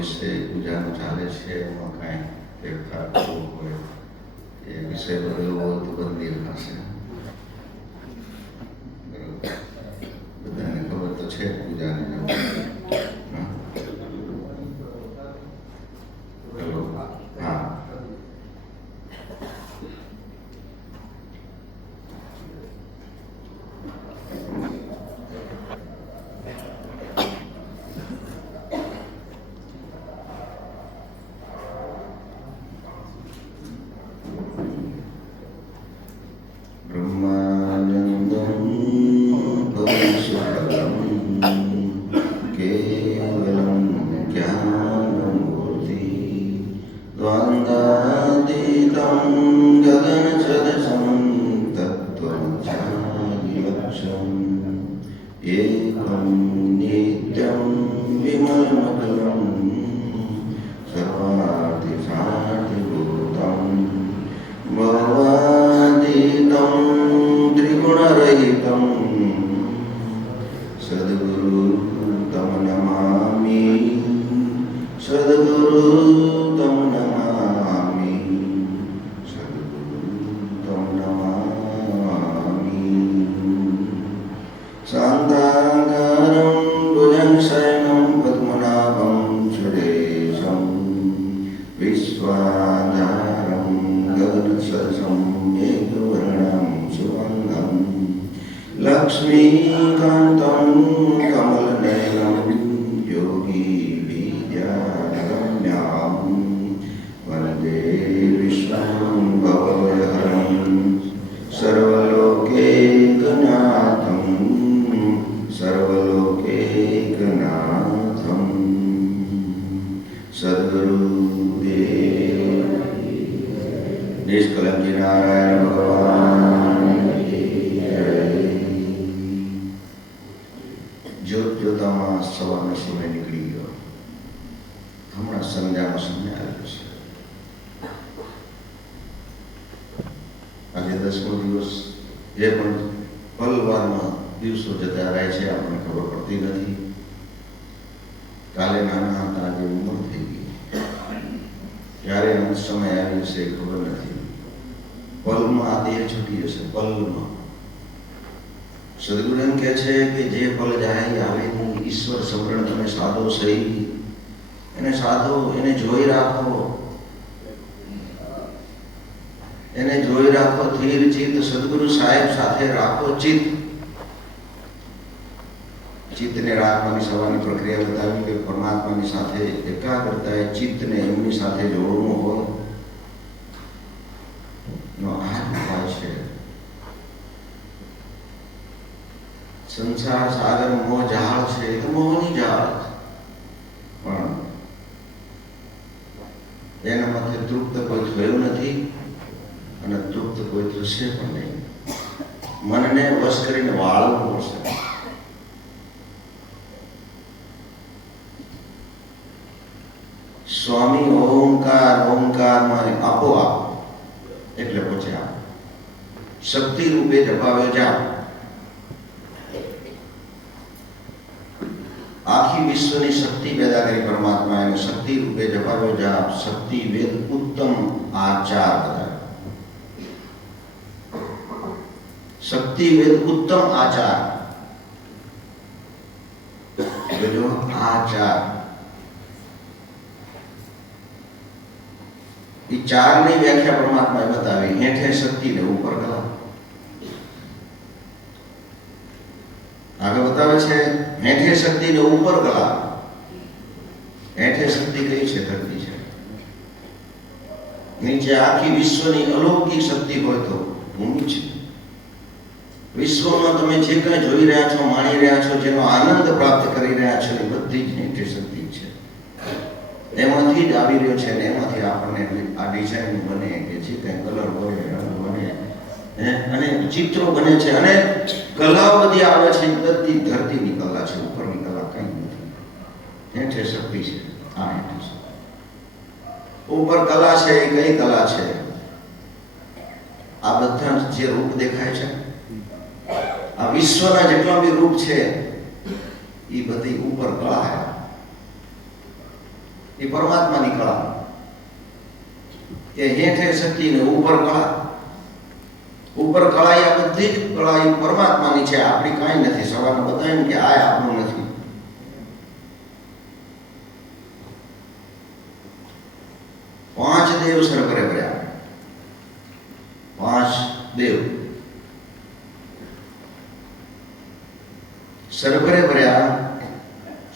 વિશે પૂજાનું ચાલે છે એમાં કાંઈ ફેરફાર કરવો હોય એ વિષય બદલવો હોય તો બદલી હશે. બધાને ખબર તો છે પૂજાને. હેલો, હા. ચિત્તને રાખવાની સવારની પ્રક્રિયા બતાવી કે પરમાત્માની સાથે એકાગ્રતાએ ચિત્તને એમની સાથે જોડવું હોય નો આ ઉપાય છે. સંસાર સાગર મોહ જાળ છે, તો મોહની જાળ, પણ એના માટે તૃપ્ત કોઈ થયું નથી અને તૃપ્ત કોઈ થશે પણ નહીં. મનને વશ કરીને વાળવું પડશે. સ્વામી ઓમકાર ઓમકારમાં આપોઆપ એટલે પછી આપ શક્તિ રૂપે જપાવે જા. આખી વિશ્વની શક્તિ પેદા કરી પરમાત્મા એને શક્તિ રૂપે જપાવે જા. શક્તિ વેદ ઉત્તમ આચાર બધા. શક્તિ વેદ ઉત્તમ આચાર. જો આચાર એ ચારની વ્યાખ્યા પરમાત્માએ બતાવી. હેઠે શક્તિ ને ઉપર કલા. આગળ બતાવે છે હેઠે શક્તિ ને ઉપર કલા. હેઠે શક્તિ કઈ છે? ધરતી છે. નીચે આખી વિશ્વની અલૌકિક શક્તિ હોય તો ભૂમિ છે. વિશ્વમાં તમે જે કંઈ જોઈ રહ્યા છો, માણી રહ્યા છો, જેનો આનંદ પ્રાપ્ત કરી રહ્યા છો, એ બધી જ હેઠે શક્તિ છે. એમાંથી જ આવી રહ્યો છે ને એમાંથી આપણને આ ડિઝાઇન બને કે જે કંઈ કલર હોય રંગ બને અને ચિત્રો બને છે અને કલા બધી આવે છે. બધી ધરતીની કલા છે, ઉપરની કલા કંઈ નથી. હેઠે શક્તિ છે. આ હેઠે છે. ઉપર કલા છે એ કઈ કલા છે? આ બધા જે રૂપ દેખાય છે, આ વિશ્વના જેટલા બી રૂપ છે એ બધી ઉપર કળા છે. એ પરમાત્માની કળા, કે હેઠે શક્તિ ને ઉપર કળા. ઉપર કળા એ બધી જ કળા એ પરમાત્માની છે, આપણી કાંઈ નથી. સવારે બતાવ્યું કે આ આપણું નથી. પાંચ દેવ સરભરે ભર્યા, પાંચ દેવ સરભરે ભર્યા.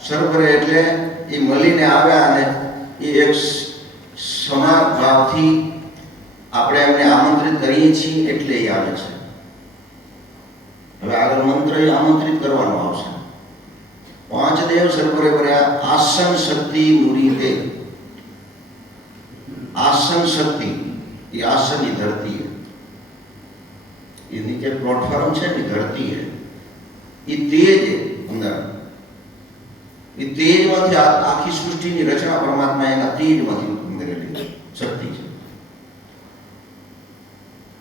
સરભરે એટલે એ મળીને આવ્યા અને એ એક સમાન ભાવથી આપણે એમને આમંત્રિત કરીએ છીએ એટલે એ આવે છે. હવે આગળ મંત્ર એ આમંત્રિત કરવાનો આવશે. પાંચ દેવ સરભરે ભર્યા, આસન શક્તિ નુરીતે. આસન શક્તિ એ આસનની ધરતી है, ये नीचे प्लेटफॉर्म છે ને ધરતી है, એ તેજ અંદર, એ તેજમાંથી આખી સૃષ્ટિની રચના પરમાત્મા એના તેજમાંથી કરેલી શક્તિ છે.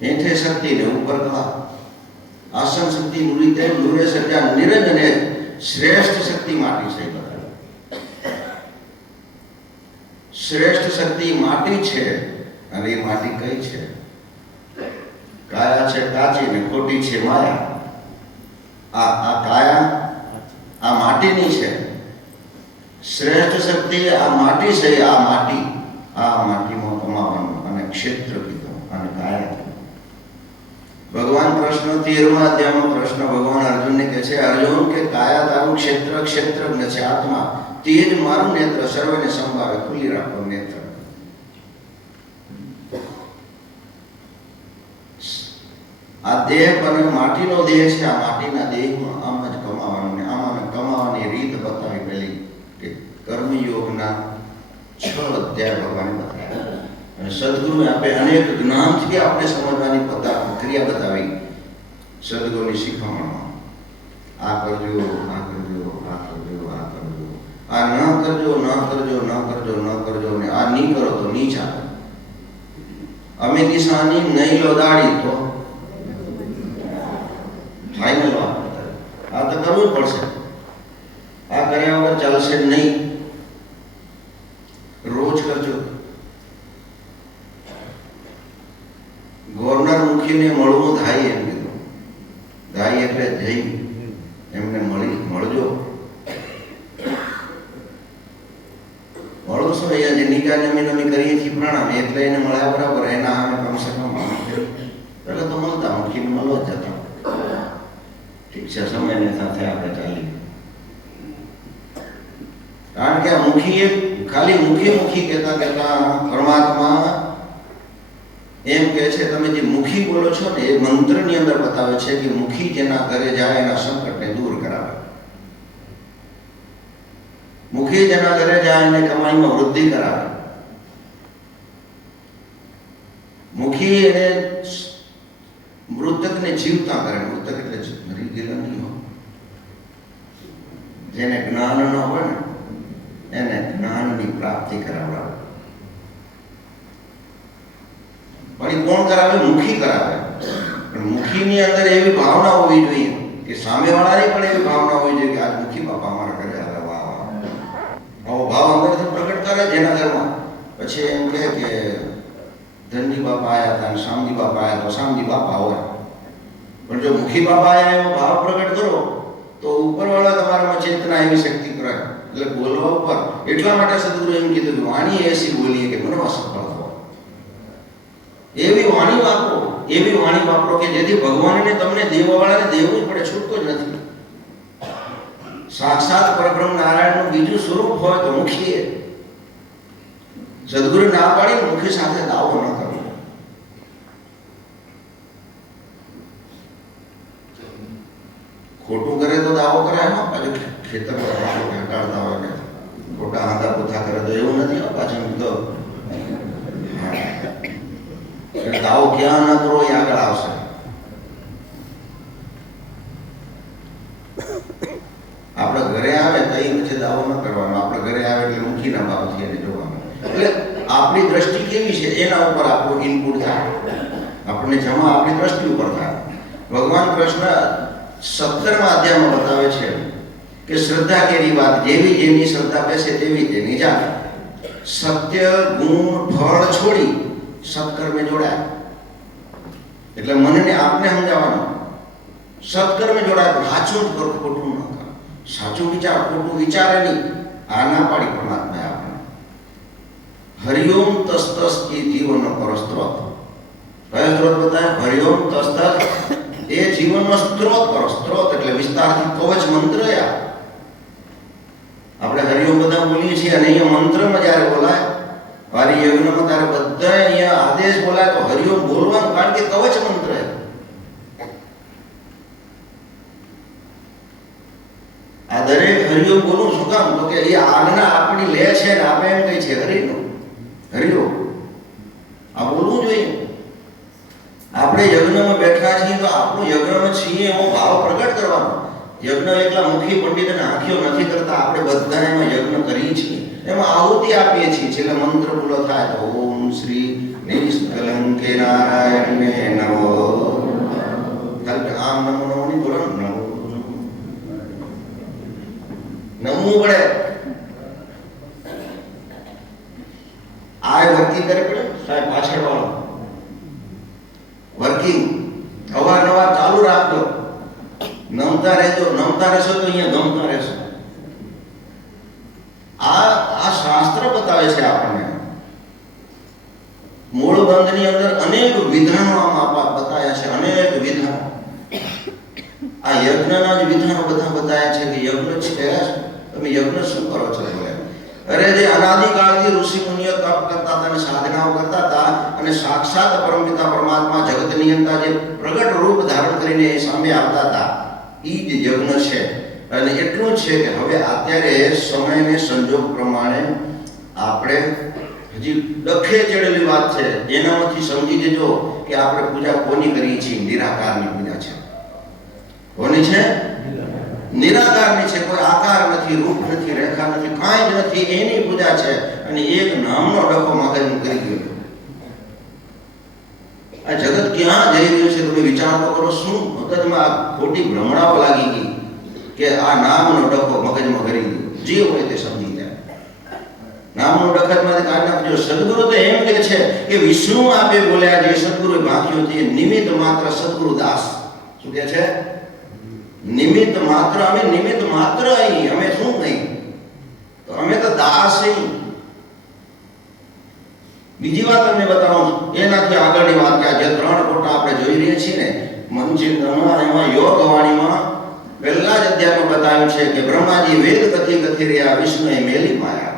હેઠે શક્તિ ને ઉપર કળા. આસન શક્તિ નુરીતે નુરે સર્જા નિરંજને શ્રેષ્ઠ શક્તિ માટી છે. શ્રેષ્ઠ શક્તિ માટી છે. અને એ માટી કઈ છે? કાયા છે કાચી ને ખોટી છે માયા. આ કાયા આ માટીની છે. શ્રેષ્ઠ શક્તિ આ માટી છે. આ માટીમાં કમાવાનું અને ક્ષેત્ર કીધું અને કાયા. ભગવાન કૃષ્ણ 13મા અધ્યાયમાં કૃષ્ણ ભગવાન અર્જુનને કહે છે, અર્જુન કે કાયા તારું ક્ષેત્ર, ક્ષેત્રજ્ઞ છે આત્મા, તેજ મારું નેત્ર, સર્વને સંભાવે, ખુલ્લી રાખો નેત્ર. આ દેહ અને માટીનો દેહ છે. આ માટીના દેહમાં આમ જ કમાવાનું, ને આમાં કમાવાની રીત બતાવી પેલી કે કર્મયોગના 6 અધ્યાય ભગવાને બતાવ્યા. અને સદગુરુએ આપે અનેક જ્ઞાનથી આપણે સમજવાની ક્રિયા બતાવી. સદગુરુની શીખવવામાં આ કરજો, આ કરજો, આ કરજો, આ કરજો, આ ન કરજો, ન કરજો, ન કરજો, ન કરજો, ને આ નહીં કરો તો નહીં ચાલે. અમે કિસાની નહીં લોદાડી તો ફાઇનલ વાત. આ તો કરવું જ પડશે. આ કર્યા વગર ચાલશે નહીં. રોજ કરજો. ગવર્નર મુખીને મળવું ધાઈ એમ કીધું. ધાઈ એટલે જઈ એમને મળજો. મળો છો અહીંયા જે નિકા નમી કરીએ છીએ પ્રણામ, એટલે એને મળ્યા બરાબર. એના અમે કમસે કમ પહેલા તો મળતા, મુખીને મળવા જ જતા. ઠીક છે, સમયની સાથે આપણે ચાલી. કારણ કે આ મુખી ખાલી મુખી કહેતા પરમાત્મા એમ કહે છે, તમે જે મુખી બોલો છો ને એ મંત્રની અંદર બતાવે છે કે મુખી જેના ઘરે જાય એના સંકટને દૂર કરાવે. મુખી જેના ઘરે જાય એને કમાઈમાં વૃદ્ધિ કરાવે. મુખી એને મૃતકને જીવતા કરે. મૃતક એટલે મરી ગયેલા નહીં હોય. જેને જ્ઞાન ન હોય ને એને જ્ઞાનની પ્રાપ્તિ કરાવડાવે. પણ એ કોણ કરાવે? મુખી કરાવે. પણ મુખીની અંદર એવી ભાવના હોવી જોઈએ કે સામેવાળાની પણ એવી ભાવના હોવી જોઈએ કે આજ મુખી બાપા અમારા ઘરે આવે. વાહ વાહ, આવો ભાવ અંદરથી પ્રગટ કરે જેના ઘરમાં. પછી એમ કહે કે ધનજી બાપા આવ્યા હતા અને શામજી બાપા આવ્યા તો શામજી બાપા હોય. પણ જો મુખી બાપા આવ્યા એવો ભાવ પ્રગટ કરો તો ઉપરવાળા તમારામાં ચેતના એવી શક્તિ કરે. એટલે બોલવા ઉપર એટલા માટે સદગુરુ એમ કીધું કે વાણી એસી બોલીએ કે મનમાં સફળ થવા. એવી વાણી વાપરો, એવી વાણી વાપરો કે જેથી ભગવાનને તમને દેવાવાળાને દેવું જ પડે, છૂટકો જ નથી. સાક્ષાત પરબ્રહ્મ નારાયણનું બીજું સ્વરૂપ હોય તો મુખી. સદગુરુ ના પાડી મુખી સાથે દાવો ન કરવો. ખોટું કરે તો દાવો કરાય. પાછું ખેતર હટાડતા હોય ને ખોટા હાથા પૂથા કરે તો એવું નથી. પાછું તો દાવો ક્યાં ન કરો એ આગળ આવશે. આપણા ઘરે આવે તો એ પછી દાવો ન કરવાનો. આપણા ઘરે આવે એટલે મુખીના ભાવથી એને જોવાનું. એટલે આપણી દ્રષ્ટિ કેવી છે એના ઉપર આપણું ઇનપુટ થાય. આપણને જમા આપણી દ્રષ્ટિ ઉપર થાય. ભગવાન કૃષ્ણ 17મા અધ્યાયમાં બતાવે છે કે શ્રદ્ધા કેવી વાત, જેવી જેની શ્રદ્ધા બેસે તેવી તેની જાત. સત્ય ગુણ ફળ છોડી સત્કર્મે જોડાય. એટલે મનને આપને સમજાવવાનું, સત્કર્મે જોડાય તો સાચું જ કરો, ખોટું ન કરો. સાચું વિચાર, ખોટું વિચારે નહીં. આ ના પાડી પરમાત્માએ આપણે. હરિઓમ તસ્તસ એ જીવનનો પરસ્ત્રોત. કયો સ્ત્રોત બતાવ્યો? હરિઓમ તસ્તસ એ જીવનનો સ્ત્રોત કરો. સ્ત્રોત એટલે વિસ્તારથી કવચ મંત્ર. આપણે હરિઓમ બધા બોલીએ છીએ અને અહીંયા મંત્રમાં જ્યારે બોલાય વારી યજ્ઞમાં ત્યારે બધા અહીંયા આદેશ બોલાય તો હરિઓમ બોલવાનું, કારણ કે કવચ મંત્ર. આ દરેક હરિઓમ બોલવું શું કામ? તો કે એ આજ્ઞા આપણી લે છે ને આપણે એમ કહે છે હરિનો હરિઓમ. આ બોલવું જોઈએ. આપણે યજ્ઞમાં બેઠા છીએ તો આપણું યજ્ઞમાં છીએ એવો ભાવ પ્રગટ કરવાનો. યજ્ઞ એકલા મુખી પંડિત અને આંખીઓ નથી કરતા. આપણે બધા એમાં યજ્ઞ કરીએ છીએ, એમાં આહુતિ આપીએ છીએ. છેલ્લે મંત્ર પૂરો થાય તો ઓમ શ્રી નિષ્કલંકે નારાયણને નમો. આમ નમો નમો નહીં બોલો, નમો નમવું પડે. આ વર્કિંગ કરે પડે સાહેબ, પાછળ વાળો વર્કિંગ અવારનવાર ચાલુ રાખજો. નમતા રહેજો, નમતા રહેશો તો અહીંયા ગમતા રહેશો. આ શાસ્ત્ર બતાવે છે આપણને. મૂળ બંધની અંદર અનેક વિધાનો આમાં બતાવ્યા છે, અનેક વિધાનો. આ યજ્ઞના જ વિધાનો બધા બતાવ્યા છે કે યજ્ઞ છે. તમે યજ્ઞ શું કરો છો? અરે જે અનાદિકાળથી ઋષિ મુનિઓ તપ કરતા હતા અને સાધનાઓ કરતા હતા અને સાક્ષાત પરમપિતા પરમાત્મા જગત નિયંતા જે પ્રગટ રૂપ ધારણ કરીને એ સામે આવતા હતા, એ જ યજ્ઞ છે. અને એટલું જ છે કે હવે અત્યારે સમયને સંજોગ પ્રમાણે આપણે હજી ડખે ચડેલી વાત છે, જેનામાંથી સમજી લેજો કે આપણે પૂજા કોની કરીએ છીએ? નિરાકારની પૂજા છે. કોની છે? નિરાકારની છે. કોઈ આકાર નથી, રૂપ નથી, રેખા નથી, કાંઈ જ નથી. એની પૂજા છે. અને એક નામનો ડખો મગજમાં કરી ગયો. આ જગત ક્યાં જઈ રહ્યું છે તમે વિચાર તો કરો. શું મગજમાં ખોટી ભ્રમણાઓ લાગી ગઈ કે આ નામનો ડખો મગજમાં કરી ગયો. જે હોય તે સમજી જાય. નામનો ડખતમાંથી કાઢી નાખજો. સદગુરુ તો એમ કહે છે કે વિષ્ણુ આપે બોલ્યા જે સદગુરુ ભાગ્યો તે નિમિત્ત માત્ર સદગુરુ દાસ. શું કહે છે? નિમિત્ત માત્ર. અમે નિમિત્ત માત્ર અહીં. અમે શું નહીં? તો અમે તો દાસ અહીં. બીજી વાત તમને બતાવું, એનાથી આગળની વાત કે જે 3 ફોટા આપણે જોઈ રહ્યા છીએ ને મનચિંતનમાં, એમાં યોગ વાણીમાં પહેલા જ અધ્યાયમાં બતાવ્યું છે કે બ્રહ્માજી વેદ કથી રહ્યા, વિષ્ણુએ મેલી માયા.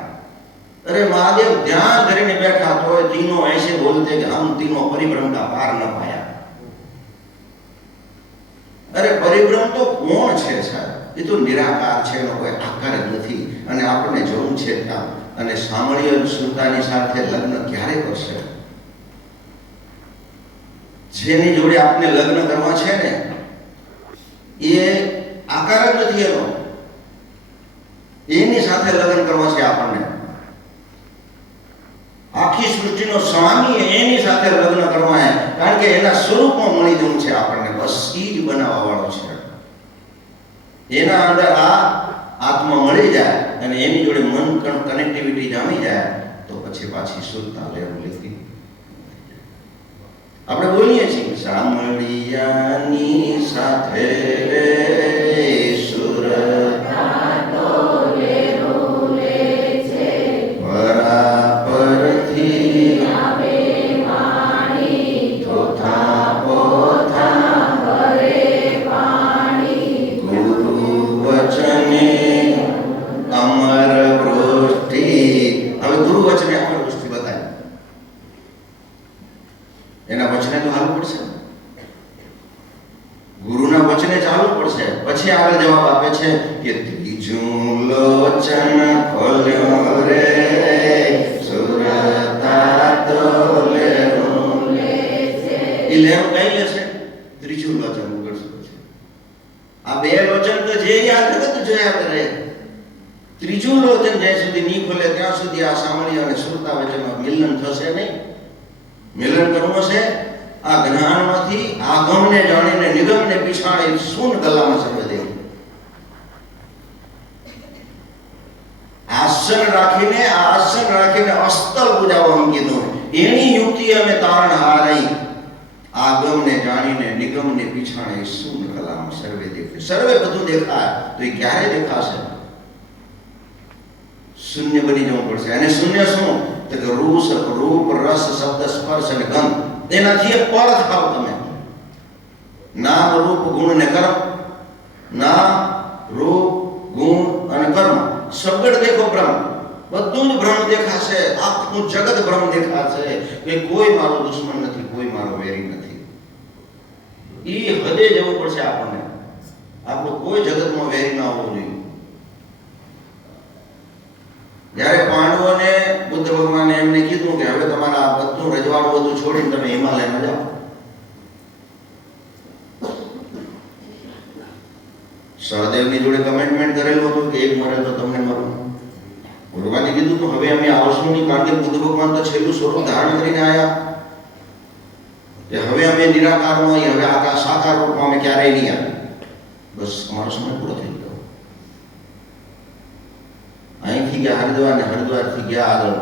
અરે મહાદેવ ધ્યાન કરીને બેઠા તોય તીનો ऐसे બોલતે કે હમ તીનો પરિભ્રમતા પાર ન પાયા. અરે પરિભ્રમ તો કોણ છે સાહેબ? એ તો નિરાકાર છે, એનો કોઈ આકાર જ નથી. અને આપણને જોવું છે ત્યાં. અને સામળીય સુરતાની સાથે લગ્ન ક્યારે કરશે? જેની જોડે આપણે લગ્ન કરવા છે ને એ આકાર જ નથી એનો. એની સાથે લગ્ન કરવા છે આપણને. આખી સૃષ્ટિનો સ્વામી એની સાથે લગ્ન કરવા, કારણ કે એના સ્વરૂપમાં મળી જવું છે આપણને. બસ એ જ બનાવવા વાળો છે. એના અંદર આ આત્મા મળી જાય અને એની જોડે મન કનેક્ટિવિટી જામી જાય તો પછી પાછી સુરતા લેવું લેતી. આપણે બોલીએ છીએ સામળિયાની સાથે રે સુરતા ડોલે ડોલે છે, પરાપરથી આવે વાણી, ચોથા પોથા ભરે પાણી, ગુરુ વચને અમર વૃષ્ટિ. હવે ગુરુ વચને અમર વૃષ્ટિ બતાવી. એના વચને તો હાલવું પડશે. ગુરુના વચને ચાલવું પડશે. પછી આગળ જવાબ આપે છે કે ત્રીજું લોચન ખોલ્યો રે સુરતા તોલે રોલે છે. એ લેવ કઈ લેશે? ત્રીજું લોચન ઉગડશે. આ 2 લોચન તો જે યાદ જગત જોયા કરે. ત્રીજું લોચન જ્યાં સુધી નહીં ખોલે ત્યાં સુધી આ સામળી અને સુરતા વચ્ચેમાં મિલન થશે નહીં. મિલન કરવું છે આ જ્ઞાનમાંથી આગમને જાણીને નિગમને પીછાણી શૂન્ય ગલામાં સર્વ દેવું. આ આસન રાખીને અસ્તર પૂજાઓ એમ કીધું. એની યુક્તિ અમે તારણ હારી આગમને જાણીને નિગમને પીછાણે શું કલામ સર્વે દેખે. સર્વે બધું દેખાય તો એ ક્યારે દેખાશે? શૂન્ય બની જવું પડશે. અને શૂન્ય શું? તો કે રૂપ રસ શબ્દ સ્પર્શ અને ગંધ, એનાથી પર થાવ તમે. નામ રૂપ ગુણ ને કર્મ, નામ રૂપ ગુણ અને કર્મ સગળ દેખો બ્રહ્મ. બધું જ બ્રહ્મ દેખાશે, આખું જગત બ્રહ્મ દેખાશે કે કોઈ મારો દુશ્મન નથી, કોઈ મારો વેરી નથી. ઈ હદે જવું પડશે આપણને. આપણો કોઈ જગતમાં વેરી ના હોવો જોઈએ. જ્યારે પાંડવોને બુદ્ધ ભગવાને એમને કીધું કે હવે તમારા બધું રજવાડું બધું છોડીને તમે હિમાલયમાં જાઓ. સહદેવની જોડે કમિટમેન્ટ કરેલું હતું કે એક મરે તો તમને મરું. ભગવાને કીધું તો હવે અમે આવશું નહીં, કારણ કે બુદ્ધ ભગવાન તો છેલ્લું સ્વરૂપ ધારણ કરીને આવ્યા કે હવે અમે નિરાકારમાં આવીએ, હવે આકાશ સાકાર રૂપમાં અમે ક્યારેય નહીં આવે. બસ અમારો સમય પૂરો થઈ ગયો. અહીંથી ગયા હરિદ્વાર ને હરિદ્વારથી ગયા આગળ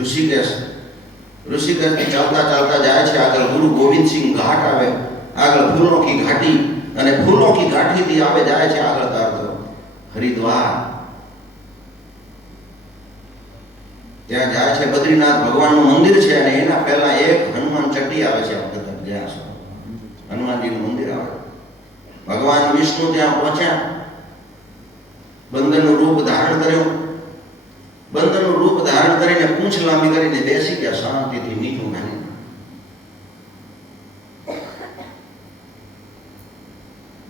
ઋષિકેશ. ઋષિકેશથી ચાલતા ચાલતા જાય છે આગળ ગુરુ ગોવિંદસિંહ ઘાટ આવે, આગળ ફૂલો કી ઘાટી, અને ફૂલો કી ઘાટીથી આવે જાય છે આગળ તારતો હરિદ્વાર. ત્યાં જાય છે બદ્રીનાથ ભગવાનનું મંદિર છે, અને એના પહેલા એક હનુમાન ચટ્ટી આવે છે. જ્યાં હનુમાનજીનું મંદિર આવે. ભગવાન વિષ્ણુ ત્યાં પહોંચ્યા, બંદરનું રૂપ ધારણ કર્યું. બંદરનું રૂપ ધારણ કરીને પૂંછ લાંબી કરીને બેસી ગયા શાંતિથી નીચું નાની.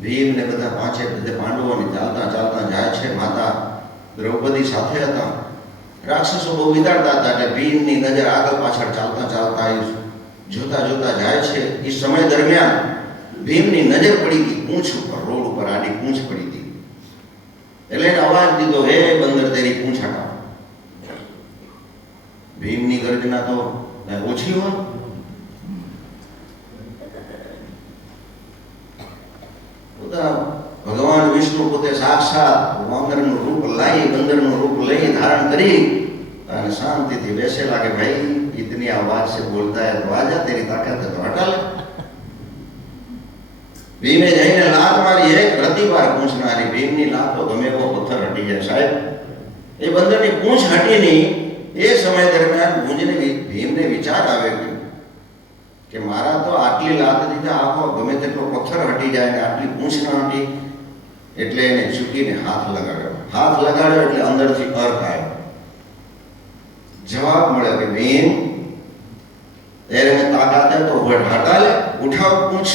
ભીમ ને બધા પાંચે પાંડવોને ચાલતા ચાલતા જાય છે. માતા દ્રૌપદી સાથે હતા. રાક્ષસો બહુ વિદાડતા હતા એટલે ભીમની નજર આગળ પાછળ ચાલતા ચાલતા જોતા જોતા જાય છે. એ સમય દરમિયાન ભીમની નજર પડી ગઈ પૂંછ ઉપર, રોડ ઉપર આડી પૂંછ પડી ગઈ. એટલે એને અવાજ દીધો, હે બંદર તેરી પૂંછ હટાવ. ભીમની ગર્જના તો ઓછી હોય. ભગવાન વિષ્ણુ પોતે સાક્ષાત વાંદરનું રૂપ લઈ, બંદરનું રૂપ લઈ ધારણ કરી અને શાંતિથી બેસેલા કે ભાઈ इतनी आवाज से बोलता है तो आजा, तेरी ताकत है तो हटा ले. ભીમે જઈને લાત મારી, એક પ્રતિવાર પૂંછ મારી. ભીમની લાત તો ગમે એવો પથ્થર હટી જાય સાહેબ. એ બંદરની પૂંછ હટી નહીં. એ સમય દરમિયાન ભીમને વિચાર આવે કે મારા તો આટલી લાત દીધા આખો ગમે તેટલો પથ્થર હટી જાય ને આટલી પૂંછ ના હટી. એટલે એને ઝૂકીને હાથ લગાડ્યો. હાથ લગાડ્યો એટલે અંદરથી અર્થ આવ્યો. જવાબ મળ્યો કે ભીમ तेरे में ताकत है तो हटा ले, उठाओ पूंछ.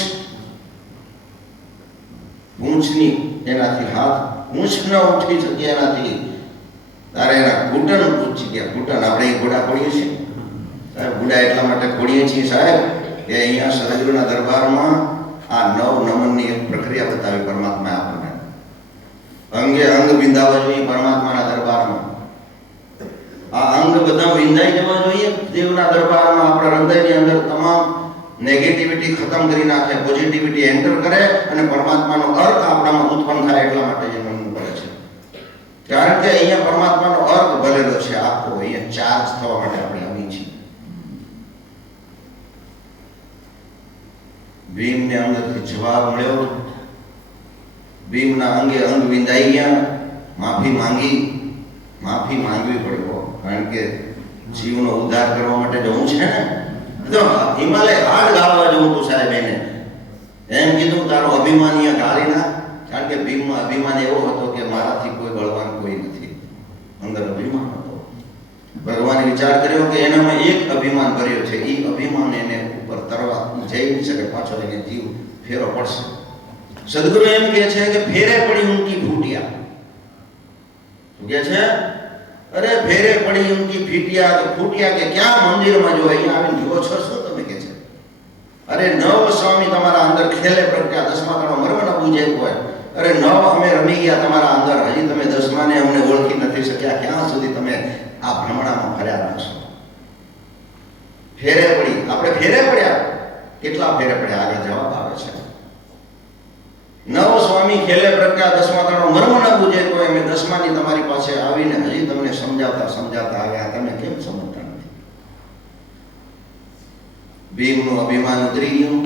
પૂંછની એનાથી હાથ પૂંછ ન ઉઠી શકે એનાથી તારે એના ઘૂંટણ પૂછી ગયા. ઘૂંટણ આપણે ઘોડા ખોડીએ છીએ સાહેબ. ઘોડા એટલા માટે ખોડીએ છીએ સાહેબ કે અહીંયા સદગુરુના દરબારમાં આ નવ નમનની એક પ્રક્રિયા બતાવી પરમાત્માએ આપણને. અંગે અંગ વિંધાવા જોઈએ પરમાત્માના દરબારમાં. આ અંગ બધા વિંધાઈ જવા જોઈએ દેવના દરબારમાં. આપણા હૃદયની અંદર તમામ નેગેટિવિટી ખતમ કરી નાખે, પોઝિટિવિટી એન્ટર કરે અને પરમાત્માનો અર્થ આપણામાં ઉત્પન્ન થાય. એટલા માટે જે મનનું કરે છે, કારણ કે અહીંયા પરમાત્માનો અર્થ ભરેલો છે આખો. અહીંયા ચાર્જ થવા માટે આપણે આવી છીએ. ભીમને અંદરથી જવાબ મળ્યો. ભીમના અંગે અંગ વિંધાઈ ગયા. માફી માંગવી પડ્યો, કારણ કે જીવનો ઉદ્ધાર કરવા માટે જવું છે ને. તો હિમાલય હાડ ગાળવા જવું તું સાહેબ. એને એમ કીધું તારો અભિમાનીય ગાળી ના, કારણ કે ભીમમાં અભિમાન એવો હતો કે મારાથી કોઈ બળવાન કોઈ નથી. અંદર અભિમાન હતો. ભગવાને વિચાર કર્યો કે એનામાં એક અભિમાન ભર્યો છે, એ અભિમાન એને ઉપર તરવા જઈ નહીં શકે, પાછો એને જીવ ફેરો પડશે. સદગુરુ એમ કહે છે કે ફેરે પડી ઉનકી ફૂટિયા. શું કહે છે? અરે ફેરે પડી ઉનકી ફીટિયા. તો ફૂટિયા કે ક્યાં? મંદિરમાં જો અહીંયા આવીને જુઓ છો શું તમે કે છે? અરે નવ સ્વામી તમારા અંદર ખેલે પ્રગટ્યા, દસમા તારો મર્મ ન બૂજે હોય. અરે નવ અમે રમી ગયા તમારા અંદર, હજી તમે દસમાને અમને ઓળખી નથી શક્યા. ક્યાં સુધી તમે આ ભ્રમણામાં ફર્યા રાખશો? ફેરે પડી. આપણે ફેરે પડ્યા. કેટલા ફેરે પડ્યા? આગળ જવાબ આવે છે. નવ સ્વામી ખેલે પ્રગટ્યા, દસમા તારો મર્મ ન બૂજે કોઈ. અમે દસમાની તમારી પાસે આવીને હજી તમને સમજાવતા સમજાવતા આવ્યા, તમે કેમ સમજતા નથી? ભીમનું અભિમાન ઉતરી ગયું.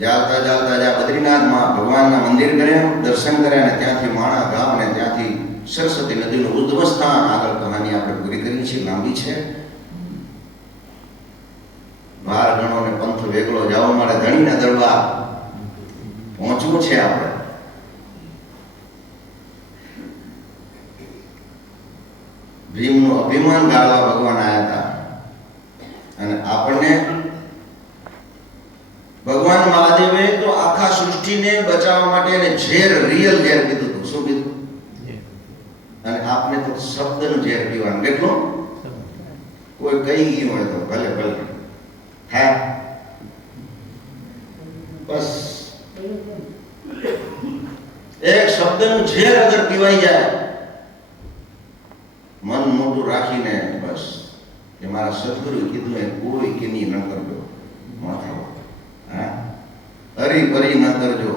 ચાલતા ચાલતા જ્યાં બદ્રીનાથમાં ભગવાનના મંદિર ગયા, દર્શન કર્યા, અને ત્યાંથી માણા ગામ અને ત્યાંથી સરસ્વતી નદીનું ઉદ્ભવ સ્થાન. આગળ કહાની આપણે પૂરી કરી છે, લાંબી છે. 12 ગણો ને પંથ વેગળો જવા માટે ધણીના દરબાર પહોંચવું છે આપણે. ભીમનું અભિમાન ગાળવા ભગવાન આવ્યા હતા, અને આપણને ભગવાન મહાદેવે તો આખા સૃષ્ટિને બચાવવા માટે એને ઝેર, રિયલ ઝેર કીધું હતું. શું કીધું? અને આપને તો શબ્દનું ઝેર પીવાનું. કેટલું? કોઈ કહી ગયું હોય તો ભલે ભલે, હા બસ એક શબ્દનું ઝેર અગર પીવાઈ જાય, મન મોટું રાખીને, બસ કે મારા સદગુરુએ કીધું એ કોઈ કેની ન કરજો, માથા હરી ભરી ન કરજો.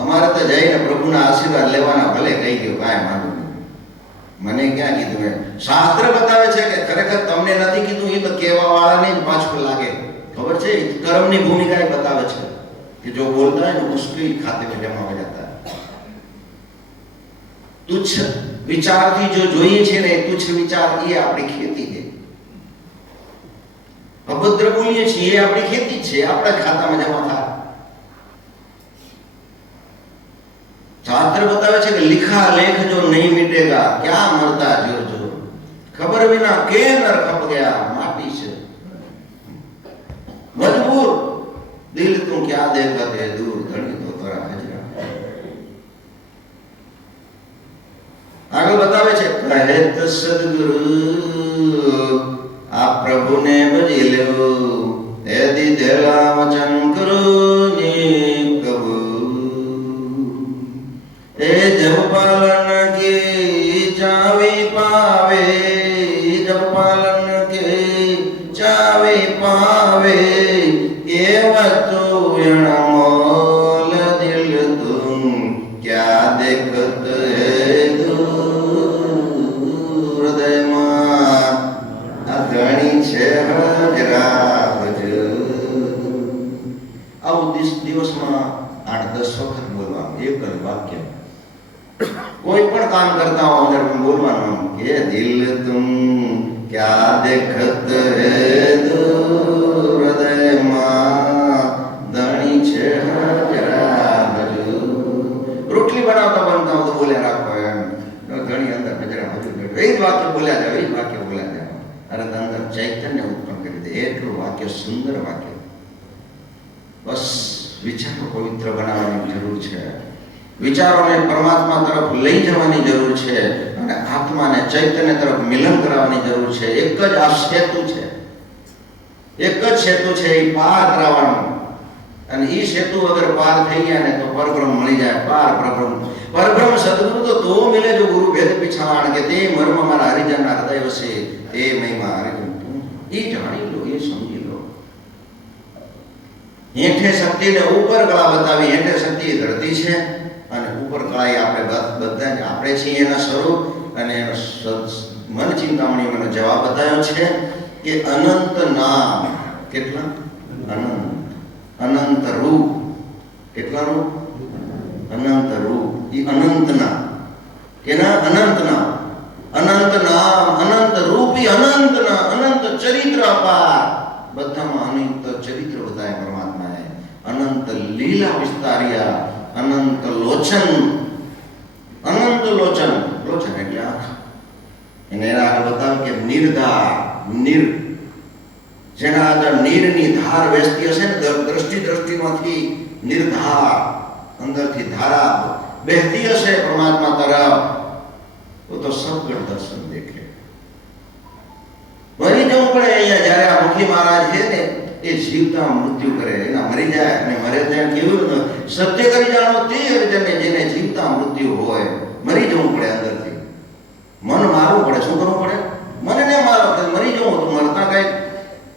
અમારે તો જઈને પ્રભુના આશીર્વાદ લેવાના, ભલે કહી ગયો કાંઈ માનું નહીં. મને ક્યાં કીધું? એ શાસ્ત્ર બતાવે છે કે ખરેખર તમને નથી કીધું, એ તો કહેવા વાળાને જ પાછું લાગે. ખબર છે? કર્મની ભૂમિકા એ બતાવે છે કે જો બોલતા है ना उसके खाते में जमा हो जाता है. તુચ્છ વિચારથી જો જોઈએ છે ને, તુચ્છ વિચાર એ આપણી ખેતી છે. અભદ્ર બોલીએ છીએ એ આપણી ખેતી છે, આપણા ખાતામાં જમા થાય. શાસ્ત્ર બતાવે છે કે लिखा लेख जो नहीं मिटेगा क्या मरता जोर जोर, खबर बिना के नर खप गया माटी से मजबूर दिल तुम क्या देखते दूर धड़ी तो तोरा हजरा. આગળ બતાવે છે કહે તો સદગુરુ આ પ્રભુને ભજી લ્યો, એ દીધેલા વચન કરો ને એ જબ પાલન કે ચાવે પાવે, જબ પાલન કે ચાવે પાવે, એવા તો અણમોલ દિલ તુમ ક્યા દેખત હૈ દૂર, હૃદયમાં આ ધણી છે હજરા ભજ. આવું દિવસમાં 8-10 વખત બોલવાનું, એક જ વાક્ય. કોઈ પણ કામ કરતા હો અંદર બોલવાનું કે દિલ તુમ ક્યા દેખત હૈ દૂર, હૃદયમાં ધણી છે હજરા ભજ. રોટલી બનાવતા બનતા તો બોલ્યા રાખો એમ, ધણી અંદર હજરા ભજ. એ જ વાક્ય બોલ્યા જાય, એ જ વાક્ય બોલ્યા જાય. અરે અંદર ચૈતન્ય ઉત્પન્ન કરી દે એટલું વાક્ય, સુંદર વાક્ય. બસ વિચારો પવિત્ર બનાવવાની જરૂર છે, વિચારોને પરમાત્મા તરફ લઈ જવાની જરૂર છે, અને આત્માને ચૈતન્ય તરફ મિલન કરાવવાની જરૂર છે. એક જ આ સેતુ છે, એક જ સેતુ છે, એ પાર કરાવવાનું. અને એ સેતુ અગર પાર થઈ ગયા ને તો પરબ્રહ્મ મળી જાય. પાર પરબ્રહ્મ સદગુરુ તો મિલે જો ગુરુ ભેદ પીછાણ, કે તે મર્મ મારા હરિજનના હૃદય વસે, તે મહિમા હરિજન તું. એ જાણી લો, એ સમજી લો. હેઠે શક્તિને ઉપર કળા બતાવી, હેઠે શક્તિ ધરતી છે, અને ઉપર કળા આપણે બધા જ આપણે છીએ એના સ્વરૂપ. અને એનો મન ચિંતામણી મને જવાબ બતાવ્યો છે કે અનંત નામ કેટલા? અનંત રૂપ. કેટલા રૂપ? અનંત રૂપ. એ અનંત નામ કેના? અનંત નામ, અનંત નામ, અનંત રૂપ, અનંત નામ, અનંત ચરિત્ર અપાર. બધામાં અનંત ચરિત્ર બતાવ્યા પરમાત્માએ, અનંત લીલા વિસ્તાર્યા, અનંત લોચન. અનંત લોચન, લોચન એટલે આંખ. એને આગળ બતાવે કે નિર્ધાર, જેના આગળ નીરની ધાર વેચતી હશે ને, દ્રષ્ટિમાંથી નિર્ધાર, અંદરથી ધારા બહેતી હશે પરમાત્મા તરફ, તો સબગઢ દર્શન દેખે. મરી જવું પડે અહીંયા. જયારે આ મુખી મહારાજ છે ને, એ જીવતા મૃત્યુ કરે, એના મરી જાય અને મરે ત્યાં કેવું સત્ય કરી જાણો તે હરિજનને જેને જીવતા મૃત્યુ હોય. મરી જવું પડે અંદરથી, મન મારવું પડે. શું કરવું પડે? મનને મારો. મરી જવું હતું, મરતા કઈ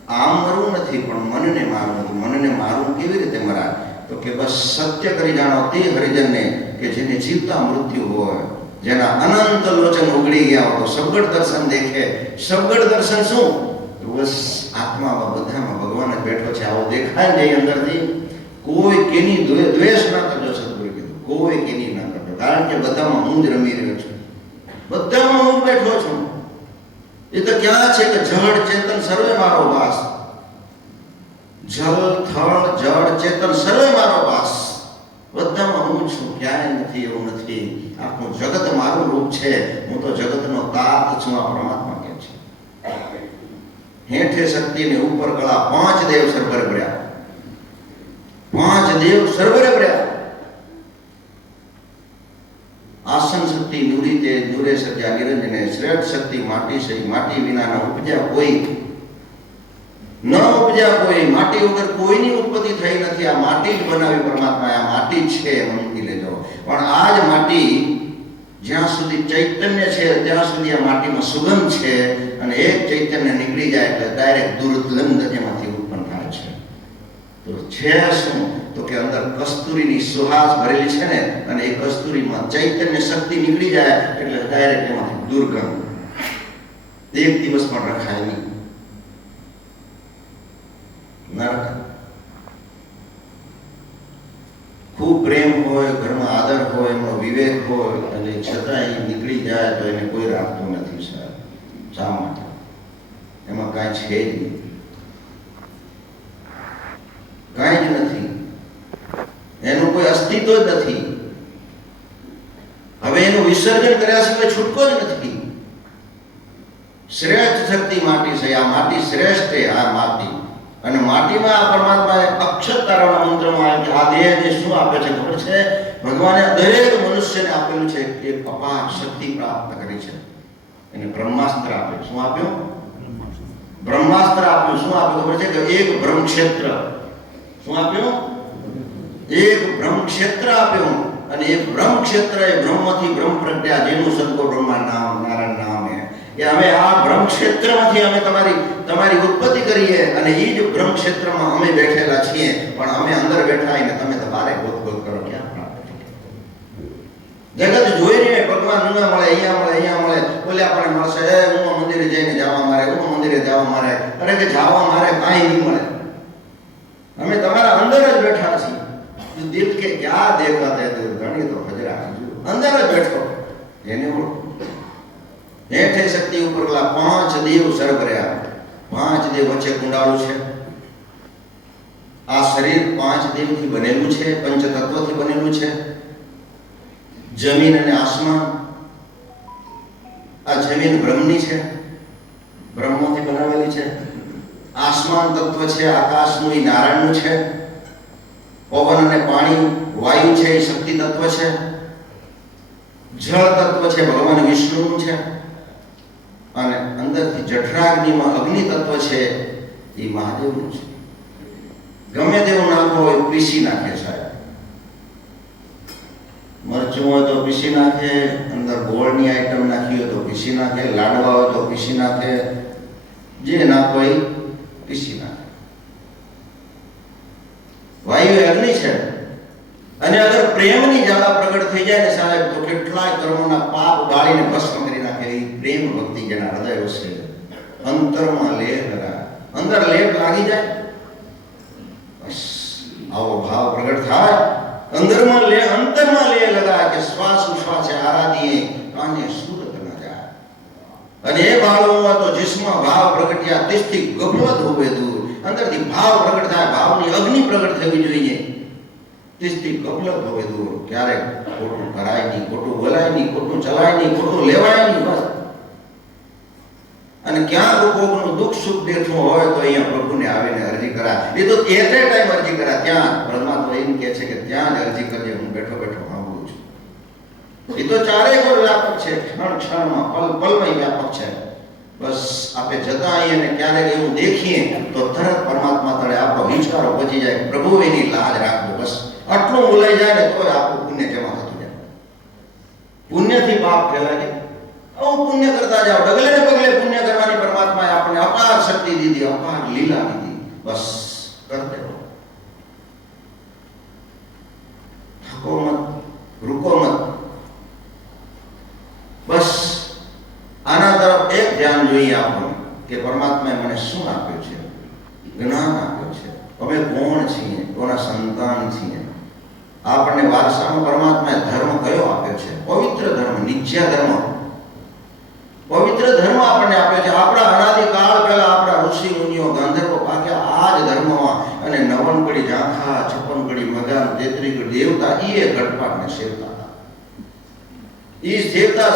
આમ મરવું નથી, પણ મનને મારવું હતું. મનને મારવું કેવી રીતે મરાય? તો કે બસ સત્ય કરી જાણો તે હરિજનને કે જેને જીવતા મૃત્યુ હોય, જેના અનંત લોચન ઉગડી ગયા હોય, સબગડ દર્શન દેખે. સબગડ દર્શન શું? બસ આત્મામાં બધામાં ભગવાન જ બેઠો છે આવો દેખાય ને અંદરથી. કોઈ કેની દ્વેષ ના કરજો, સદગુરુ કીધું, કોઈ કેની ના કરજો, કારણ કે બધામાં હું જ રમી રહ્યો છું, બધામાં હું બેઠો છું. એ તો ક્યાં છે કે જળ ચેતન સર્વે મારો વાસ, જળ થળ જળ ચેતન સર્વે મારો વાસ, બધામાં હું છું, ક્યાંય નથી એવું નથી. આખું જગત મારું રૂપ છે, હું તો જગતનો તાત છું. આ પરમાત્મા કે છે. હેઠે શક્તિ ને ઉપર કળા, પાંચ દેવ સરભરે ભર્યા, પાંચ દેવ સરભરે ભર્યા. આસન શક્તિ નુરી તે નુરે સત્યા નિરંજને, શ્રેષ્ઠ શક્તિ માટી સહી, માટી વિના ન ઉપજ્યા કોઈ, ન ઉપજ્યા કોઈ, માટી વગર કોઈની ઉત્પત્તિ થઈ નથી. આ માટી જ બનાવી પરમાત્માએ, આ માટી જ છે એમ મૂકી લેજો. પણ આ જ માટી જ્યાં સુધી ચૈતન્ય છે ત્યાં સુધી આ માટીમાં સુગંધ છે, અને એક ચૈતન્ય નીકળી જાય એટલે ડાયરેક્ટ દુર્ગંધ એમાંથી ઉત્પન્ન થાય છે. તો છે શું? તો કે અંદર કસ્તુરીની સુહાસ ભરેલી છે ને, અને એ કસ્તુરીમાં ચૈતન્ય શક્તિ નીકળી જાય એટલે ડાયરેક્ટ એમાંથી દુર્ગંધ, એક દિવસ પણ રખાય નહીં. ખૂબ પ્રેમ હોય, ઘરમાં આદર હોય, એમનો વિવેક હોય, અને છતાં એ નીકળી જાય તો એને કોઈ રાખતું નથી. સાહેબ શા માટે? એમાં કાંઈ છે જ નહીં, કાંઈ જ નથી, એનું કોઈ અસ્તિત્વ જ નથી. હવે એનું વિસર્જન કર્યા સિવાય છૂટકો જ નથી. શ્રેષ્ઠ શક્તિ માટી છે, આ માટી શ્રેષ્ઠ છે. આ માટી અને માટીમાં આ પરમાત્માએ અક્ષરતારાના મંત્રમાં આવે કે આ દેહ જે શું આપે છે ખબર છે? ભગવાને દરેક મનુષ્યને આપેલું છે એક અપાર શક્તિ પ્રાપ્ત કરી છે. એને બ્રહ્માસ્ત્ર આપ્યું. શું આપ્યું? બ્રહ્માસ્ત્ર આપ્યું. શું આપ્યું ખબર છે? કે એક બ્રહ્મ ક્ષેત્ર. શું આપ્યું? એક બ્રહ્મ ક્ષેત્ર આપ્યું. અને એ બ્રહ્મ ક્ષેત્ર એ બ્રહ્મથી બ્રહ્મ પ્રજ્ઞા, જેનું સદગુરુ બ્રહ્મા નામ નારાયણ નામ એ અમે આ બ્રહ્મ ક્ષેત્રમાંથી અમે તમારી ઉત્પત્તિ કરીએ, અને એ જ બ્રહ્મ ક્ષેત્રમાં અમે બેઠેલા છીએ. પણ અમે અંદર બેઠા ને તમે તો બારે ગોત કરો. ક્યાં જગત જોઈ રહી, ભગવાન ન મળે, અહીંયા મળે, બોલે આપણને મળશે. હું મંદિરે જઈને જવા મારે, હું મંદિરે જવા મારે. અરે કે જવા મારે કાંઈ નહીં મળે. અમે તમારા અંદર જ બેઠા છીએ. દિલ કે ક્યાં દેખાતે ઘણી તો હજરા અંદર જ બેઠો. એને ઓળખો. હેઠે શક્તિ ઉપર પાંચ દેવ સરભર્યા. પાંચ દેવ વચ્ચે કુંડાળું છે. આ શરીર પાંચ દેવથી બનેલું છે, પંચતત્વથી બનેલું છે. જમીન અને આસમાન, આ જમીન બ્રહ્મની છે, બ્રહ્મોથી બનાવેલી છે. આસમાન તત્વ છે, આકાશનું, એ નારાયણનું છે. પવન અને પાણી, વાયુ છે, એ શક્તિ તત્વ છે. જળ તત્વ છે, ભગવાન વિષ્ણુનું છે. અને અંદરથી જઠરાગ્નિમાં અગ્નિ તત્વ છે, એ મહાદેવનું છે. ગમે તેવું નાખો હોય પીસી નાખે. સાહેબ મરચું હોય તો પીસી નાખે, અંદર ગોળની આઈટમ નાખી હોય તો પીસી નાખે, લાડવા હોય તો પીસી નાખે, જે નાખો એ પીસી નાખે. વાયુ અગ્નિ છે. અને અગર પ્રેમની જ્વાળા પ્રગટ થઈ જાય ને સાહેબ, તો કેટલાય કર્મોના પાપ બાળીને ભસ્મ કરી નાખે. એ પ્રેમ ભક્તિ જેના હૃદય વસે, અંતરમાં લેહ લગા, અંદર લેપ લાગી જાય, બસ આવો ભાવ પ્રગટ થાય. અંતરમાં લેહ લગા કે શ્વાસ ઉશ્વાસ આરાધીએ કાને સુરત ન જાય. અને એ ભાવમાં તો જિસ્મમાં ભાવ પ્રગટ્યા તિષ્ઠિ ગફલત હોવે દૂર. અંદરથી ભાવ પ્રગટ થાય, ભાવની અગ્નિ પ્રગટ થવી જોઈએ. તિષ્ઠિ ગફલત હોવે દૂર. ક્યારેક ખોટું કરાય નહીં, ખોટું બોલાય નહીં, ખોટું ચલાય નહીં, ખોટું લેવાય નહીં. બસ. અને ક્યાંક કોકનું દુઃખ સુખ દેખવું હોય તો અહીંયા પ્રભુને આવીને અરજી કરાય. એ તો એટ એ ટાઈમ અરજી કરાય. ત્યાં પરમાત્મા એમ કહે છે કે ત્યાં જ અરજી કરજે, હું બેઠો બેઠો સાંભળું છું. એ તો ચારેય કોર વ્યાપક છે, ક્ષણ ક્ષણમાં, પલ પલમાં વ્યાપક છે. બસ આપણે જતા આવીએ અને ક્યારેક એવું દેખીએ તો તરત પરમાત્મા તળે આપણો વિચારો પહોંચી જાય. પ્રભુ એની લાજ રાખવો. બસ આટલું બોલાઈ જાય ને તો આપણું પુણ્ય જમા થતું જાય. પુણ્યથી પાપ ફેલાય. આવું પુણ્ય કરતા જાઓ, ડગલે ને પગલે પુણ્ય કરવાની પરમાત્માએ આપણને અપાર શક્તિ દીધી, અપાર લીલા દીધી. બસ કરતે રહો. થકો મત, રૂકો મત. બસ આના તરફ એક ધ્યાન જોઈએ આપણને કે પરમાત્માએ મને શું આપ્યું છે? જ્ઞાન આપ્યું છે. અમે કોણ છીએ? કોના સંતાન છીએ? આપણને વારસામાં પરમાત્માએ ધર્મ કયો આપ્યો છે? પવિત્ર ધર્મ, નિત્ય ધર્મ, પવિત્ર ધર્મ આપણને આપ્યો છે. આપણા અનાદિકાળ પહેલા આપણા ઋષિ મુનિઓ ગંધર્વો પાક્યા આ જ ધર્મમાં, અને 9 કડી ઝાંખા, 56 કડી મગાન, 33 કડી દેવતા, એ ઘટપાટને સેવતા હતા. એ સેવતા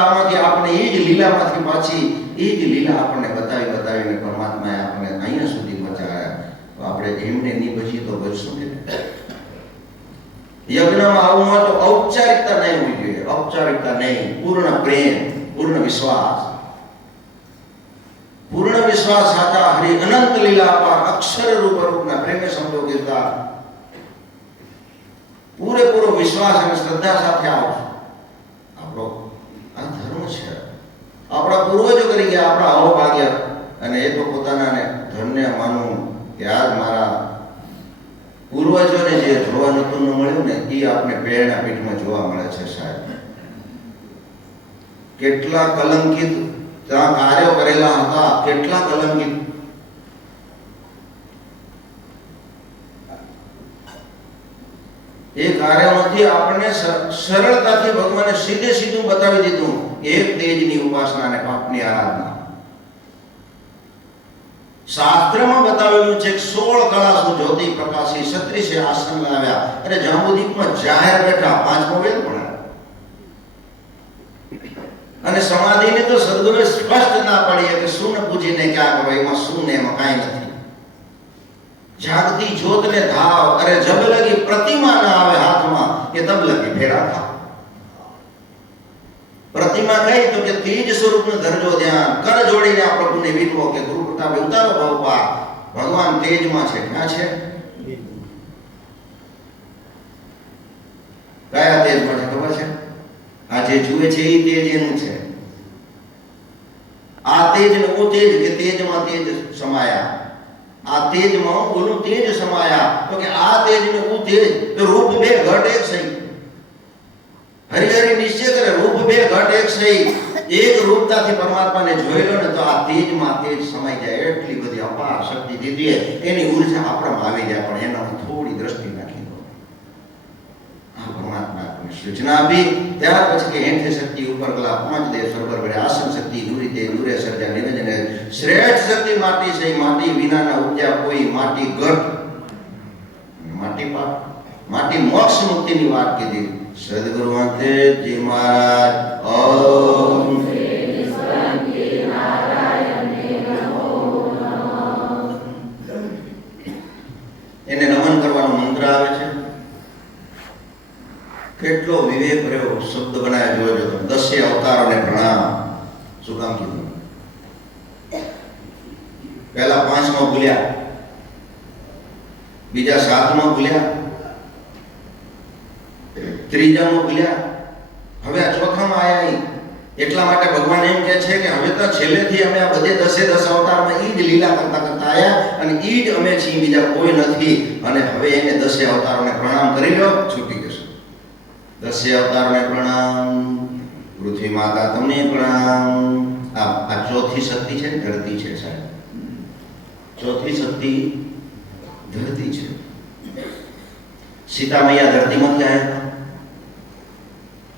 આમાંથી આપણે એ જ લીલામાંથી પાછી એ જ લીલા આપણને બતાવીને પરમાત્માએ આપણને અહીંયા સુધી પહોંચાડ્યા. તો આપણે એમને નહીં બચીએ તો બચશું કે? યજ્ઞમાં આવવું હોય તો ઔપચારિકતા નહીં હોવી જોઈએ, ઔપચારિકતા નહીં, પૂર્ણ પ્રેમ, પૂર્ણ વિશ્વાસ. પૂર્ણ વિશ્વાસ સાચા હરિ અનંત લીલા પાર અક્ષર રૂપના પ્રેમે સમજો ગીતા. પૂરેપૂરો વિશ્વાસ અને શ્રદ્ધા સાથે આવો. આપણો આ ધર્મ છે. આપણા પૂર્વજો કરી ગયા, આપણા અહોભાગ્ય, અને એ તો પોતાનાને ધન્ય માનવું કે આજ મારા પૂર્વજોને જે જોવા નતું મળ્યું ને એ આપણે પ્રેરણા પીઠમાં જોવા મળે છે. સાહેબ, કેટલા કલંકિત ત્યાં કાર્યો કરેલા હતા, કેટલા કલંકિત. એ કાર્યમાંથી આપણને સરળતાથી ભગવાને સીધું બતાવી દીધું. એક તેજની ઉપાસના અને પાપની આરાધના. શાસ્ત્રમાં બતાવેલું છે 16 કળા જ્યોતિ પ્રકાશી, 36 આસન લાવ્યા. અરે જાંબુદીપમાં જાહેર બેઠા, 5મો વેદ ભણાય. અને સમાધિને તો સદગુરુએ સ્પષ્ટ ના પાડી કે શું ને પૂછીને ક્યાં કરો, એમાં શું ને એમાં કાંઈ નથી. જાગતી જ્યોતને ધાવ, અરે જબ લગી પ્રતિમા ના આવે હાથમાં કે તબ લગી ફેરા થાવ. પ્રતિમા કઈ તો કે તેજ સ્વરૂપનો દરજો ધ્યાન, કર જોડીને આ પ્રભુને વિનવો કે ગુરુ પ્રતાપે ઉતારો ભવપાર. ભગવાન તેજમાં છે. ક્યાં છે? કયા તેજમાં છે ખબર છે? આ જે જુએ છે એ તેજ એનું છે. આ તેજ ને ઓ તેજ કે તેજમાં તેજ સમાયા. આ તેજમાં ઓલું તેજ સમાયા. તો કે આ તેજ ને ઓ તેજ, તો રૂપ બે ઘટ એક સહી. હરિહરિ નિશ્ચય કરે રૂપ બે ઘટ એક સહી. એક રૂપતાથી પરમાત્માને જોઈ લો ને તો આ તેજમાં તેજ સમાઈ જાય. એટલી બધી અપાર શક્તિ દીધી એની ઉર્જા આપણામાં આવી જાય. પણ એનામાં થોડી દ્રષ્ટિ નાખી દો. આ પરમાત્મા આપણને સૂચના આપી. ત્યાર પછી કે હેઠે શક્તિ ઉપર કલા 5 દેવ સર્વર વડે આસન શક્તિ દૂરી તે દૂરે સર્જા નિરંજન. શ્રેષ્ઠ શક્તિ માટી છે. માટી વિનાના ઉપજા કોઈ. માટી ઘટ, માટી પાપ, માટી મોક્ષ મુક્તિની વાત કીધી. સદગુરુ અંતેજી મહારાજ ઓમ એને નમન કરવાનો મંત્ર આવે છે. કેટલો વિવેક રહ્યો શબ્દ બનાવ્યા જોજો તમે. 10 અવતારોને પ્રણામ. શું કામ કીધું? પહેલા 5માં ભૂલ્યા, બીજા 7માં ભૂલ્યા, ત્રીજામાં ભૂલ્યા, હવે આ ચોથામાં આયા. એટલા માટે ભગવાન એમ કહે છે કે હવે તો છેલ્લેથી અમે આ બધે 10 અવતારમાં ઈ જ લીલા કરતા આયા, અને ઈ જ અમે છીએ, બીજા કોઈ નથી. અને હવે એને 10 અવતારોને પ્રણામ કરી લો, છૂટી જશે. 10 અવતારોને પ્રણામ. પૃથ્વી માતા તમને પ્રણામ. આ ચોથી શક્તિ છે, ધરતી છે સાહેબ. ચોથી શક્તિ ધરતી છે. સીતા મૈયા ધરતીમાંથી આવ્યા હતા,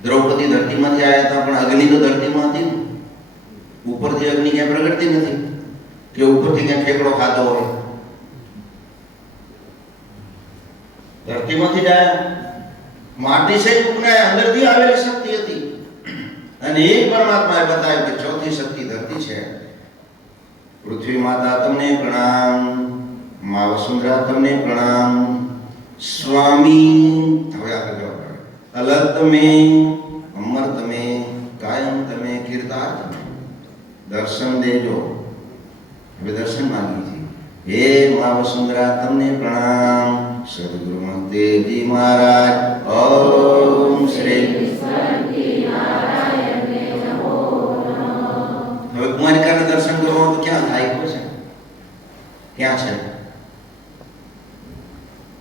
દ્રૌપદી ધરતીમાંથી આવ્યા હતા, પણ અગ્નિ તો ધરતીમાં હતી ને. ઉપરથી અગ્નિ ક્યાં પ્રગટતી નથી કે ઉપરથી ક્યાં ઠેકડો ખાતો હોય. ધરતીમાંથી જ આવ્યા. માટી છે ઉપને અંદરથી આવેલી શક્તિ હતી. અને એ પરમાત્માએ બતાવ્યું કે ચોથી શક્તિ ધરતી છે. પૃથ્વી માતા તમને પ્રણામ. મા વસુંધરા તમને પ્રણામ. સ્વામી, હવે આગળ જવા પડે. અલગ તમે, અમર તમે, કાયમ તમે, કીર્તાર તમે. દર્શન દેજો. હવે દર્શન માંગી છે. હે મા વસુંધરા તમને પ્રણામ. સદગુરુ મહાદેવજી મહારાજ ઓમ શ્રી. હવે કુમારિકાના દર્શન કરવા તો ક્યાં થાય છે? ક્યાં છે?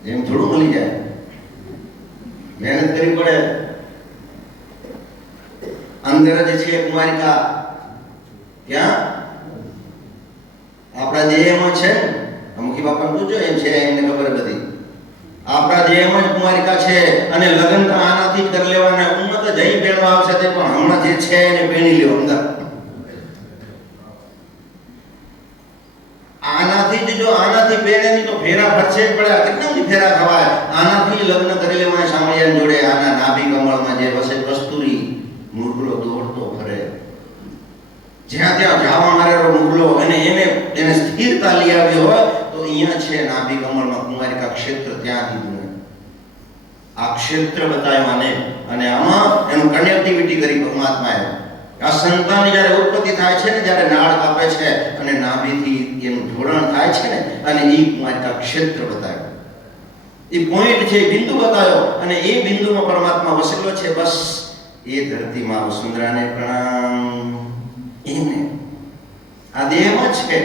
એમ થોડું મળી જાય. પડે. અંદર જ છે કુમારિકા, ક્યાં? આપણા દેહમાં છે ને. અમુકી બાપાને પૂછો, એમ છે, એમને ખબર બધી. આપણા દેહમાં જ કુમારિકા છે અને લગ્ન તો આનાથી જ કરી લેવાના. ઉન્નત જઈ પહેરવા આવશે તે પણ હમણાં જે છે એને પહેરી લ્યો અંદર. આનાથી જ જો આનાથી પહેરે નહીં તો ફેરા ફરશે જ પડે. કેટલા ફેરા ખવાય. આનાથી લગ્ન કરી લેવાય સામળિયા જોડે. આના નાભી કમળમાં જે વસે કસ્તુરી મુરગલો દોડતો ફરે. જ્યાં ત્યાં જાવા મારેલો મુરગલો અને એને સ્થિરતા લઈ આવ્યો હોય તો અહીંયા છે નાભી કમળમાં કુમારિકા ક્ષેત્ર. ત્યાં દીધું આ ક્ષેત્ર બતાવ્યું અને આમાં એનું કનેક્ટિવિટી કરી પરમાત્માએ. આ સંતાન જ્યારે ઉત્પત્તિ થાય છે ને, જ્યારે નાળ કાપે છે અને નાભીથી એનું જોડાણ થાય છે ને, અને એ કુમારિકા ક્ષેત્ર બતાવ્યું. એ પોઈન્ટ છે, બિંદુ બતાવ્યો અને એ બિંદુમાં પરમાત્મા વસેલો છે. બસ એ ધરતીમાં વસુંધરાને પ્રણામ. એને આ દેહમાં છે.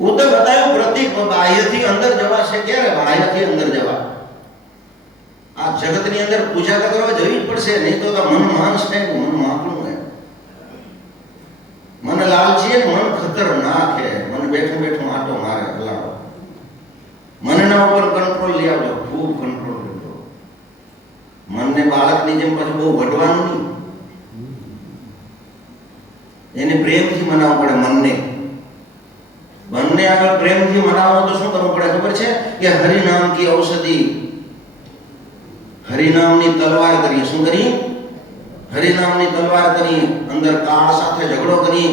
હું તો બતાવ્યું પ્રતીક બાહ્યથી અંદર જવા છે. ક્યારે બાહ્યથી અંદર જવા? આ જગતની અંદર પૂજા કરવા જવી જ પડશે, નહીં તો મન માનસ છે, મન માપનું હે. મન લાલચી ને મન ખતરનાક હે. મન બેઠું બેઠું આટો મારે હલાવો. મનના ઉપર કંટ્રોલ લઈ આવજો, ખૂબ કંટ્રોલ કરજો. મનને બાળકની જેમ પછી બહુ વઢવાનું નહીં. એને પ્રેમથી મનાવવું પડે. મનને આગળ પ્રેમથી મનાવો તો શું કરવું પડે ખબર છે? કે હરિનામ કી ઔષધિ, હરિનામની તલવાર કરી. શું કરી? હરિનામની તલવાર કરી. અંદર કાળ સાથે ઝઘડો કરી,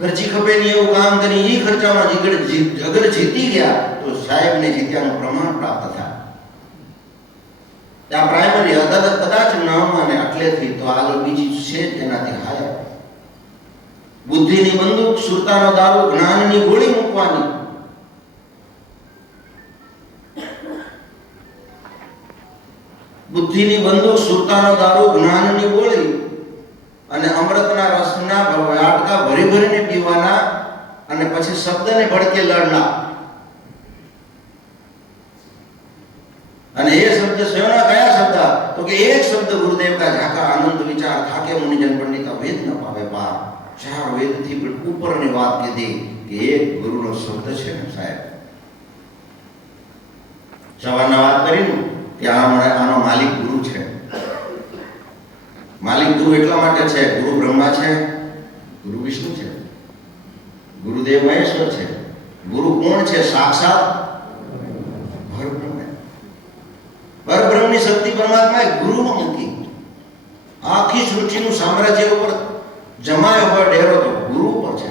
ખર્ચી ખપે નહીં એવું કામ કરી. એ ખર્ચામાં અગર જીતી ગયા તો સાહેબને જીત્યાનું પ્રમાણ પ્રાપ્ત થાય. આ પ્રાઇમરી અદાલત કદાચ ન માને આટલેથી તો આગળ બીજી છે એનાથી હાય. બુદ્ધિની બંદૂક, સુરતાનો દારૂ, જ્ઞાનની ગોળી મૂકવાની. બુદ્ધિની બંદૂક, સુરતાનો દારૂ, જ્ઞાનની ગોળી અને અમૃતના રસના વાટકા ભરી ભરીને પીવાના અને પછી શબ્દને ભડકે લડના. અને એ શબ્દ સ્વયંના કયા શબ્દ? તો કે એક શબ્દ ગુરુદેવ કા ઝાકા આનંદ વિચાર થાકે મુનિજન પંડિત વેદ ન પાવે પાર. 4 વેદથી પણ ઉપરની વાત કીધી કે એક ગુરુનો શબ્દ છે ને સાહેબ. સવારના વાત કરીને કે આનો માલિક ગુરુ છે. માલિક ગુરુ એટલા માટે છે, ગુરુ બ્રહ્મા છે, ગુરુ વિષ્ણુ છે, ગુરુદેવ મહેશ્વર છે. ગુરુ કોણ છે? સાક્ષાત પરબ્રહ્મની શક્તિ પરમાત્માએ ગુરુમાં મૂકી. આખી સૃષ્ટિનું સામ્રાજ્ય ઉપર જમાયો હોય ડેરો તો ગુરુ પર છે.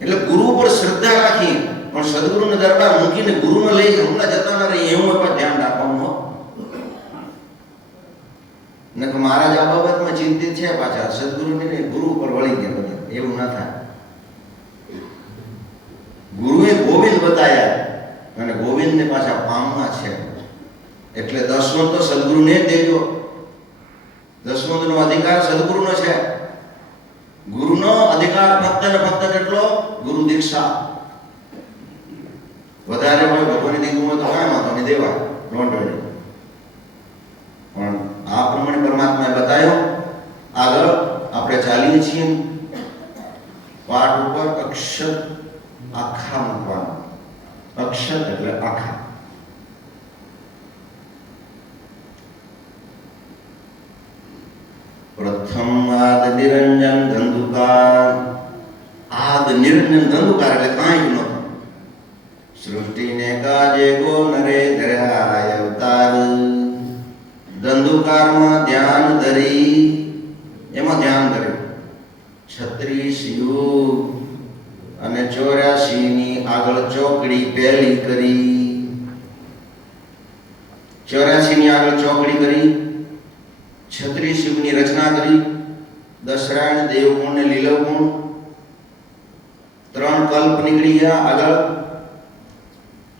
એટલે ગુરુ પર શ્રદ્ધા રાખી, પણ સદગુરુને દરબાર મૂકીને ગુરુને લઈ હમણાં જતા ના રહી એવું પણ ધ્યાન રાખવાનું. ને કે મહારાજ આ બાબતમાં ચિંતિત છે, પાછા સદગુરુને ગુરુ ઉપર વળી ગયા બધા. એવું ના થાય. ગુરુએ ગોવિંદ બતાયા અને ગોવિંદને પાછા પામવા છે. એટલે દસમો તો સદગુરુને જ દેજો. દસમોનો અધિકાર સદગુરુનો છે. ગુરુનો અધિકાર ફક્ત ને ફક્ત કેટલો? ગુરુ દીક્ષા. વધારે હોય ભગવાનની દીકરું હોય તો કાંઈ વાંધો નહીં, દેવાય, નોટ વેરી. પણ આ પ્રમાણે પરમાત્માએ બતાવ્યો. આગળ આપણે ચાલીએ છીએ પાઠ ઉપર. અક્ષર આખા મૂકવાનો. અક્ષર એટલે આખા. પ્રથમ આદ નિરંજન ધંધુકાર. આદ નિરંજન ધંધુકાર એટલે કાંઈ નહોતું. સૃષ્ટિને કાજે ગો નરે ધર્યા અવતાર. ધંધુકારમાં ધ્યાન ધરી, એમાં ધ્યાન ધર્યું. 36 યુગ અને 84 ની આગળ ચોકડી પહેલી કરી. 84 ની આગળ ચોકડી કરી. 36 યુગની રચના કરી. દશરાયણ, દેવગુણ ને લીલવગુણ 3 કલ્પ નીકળી ગયા. આગળ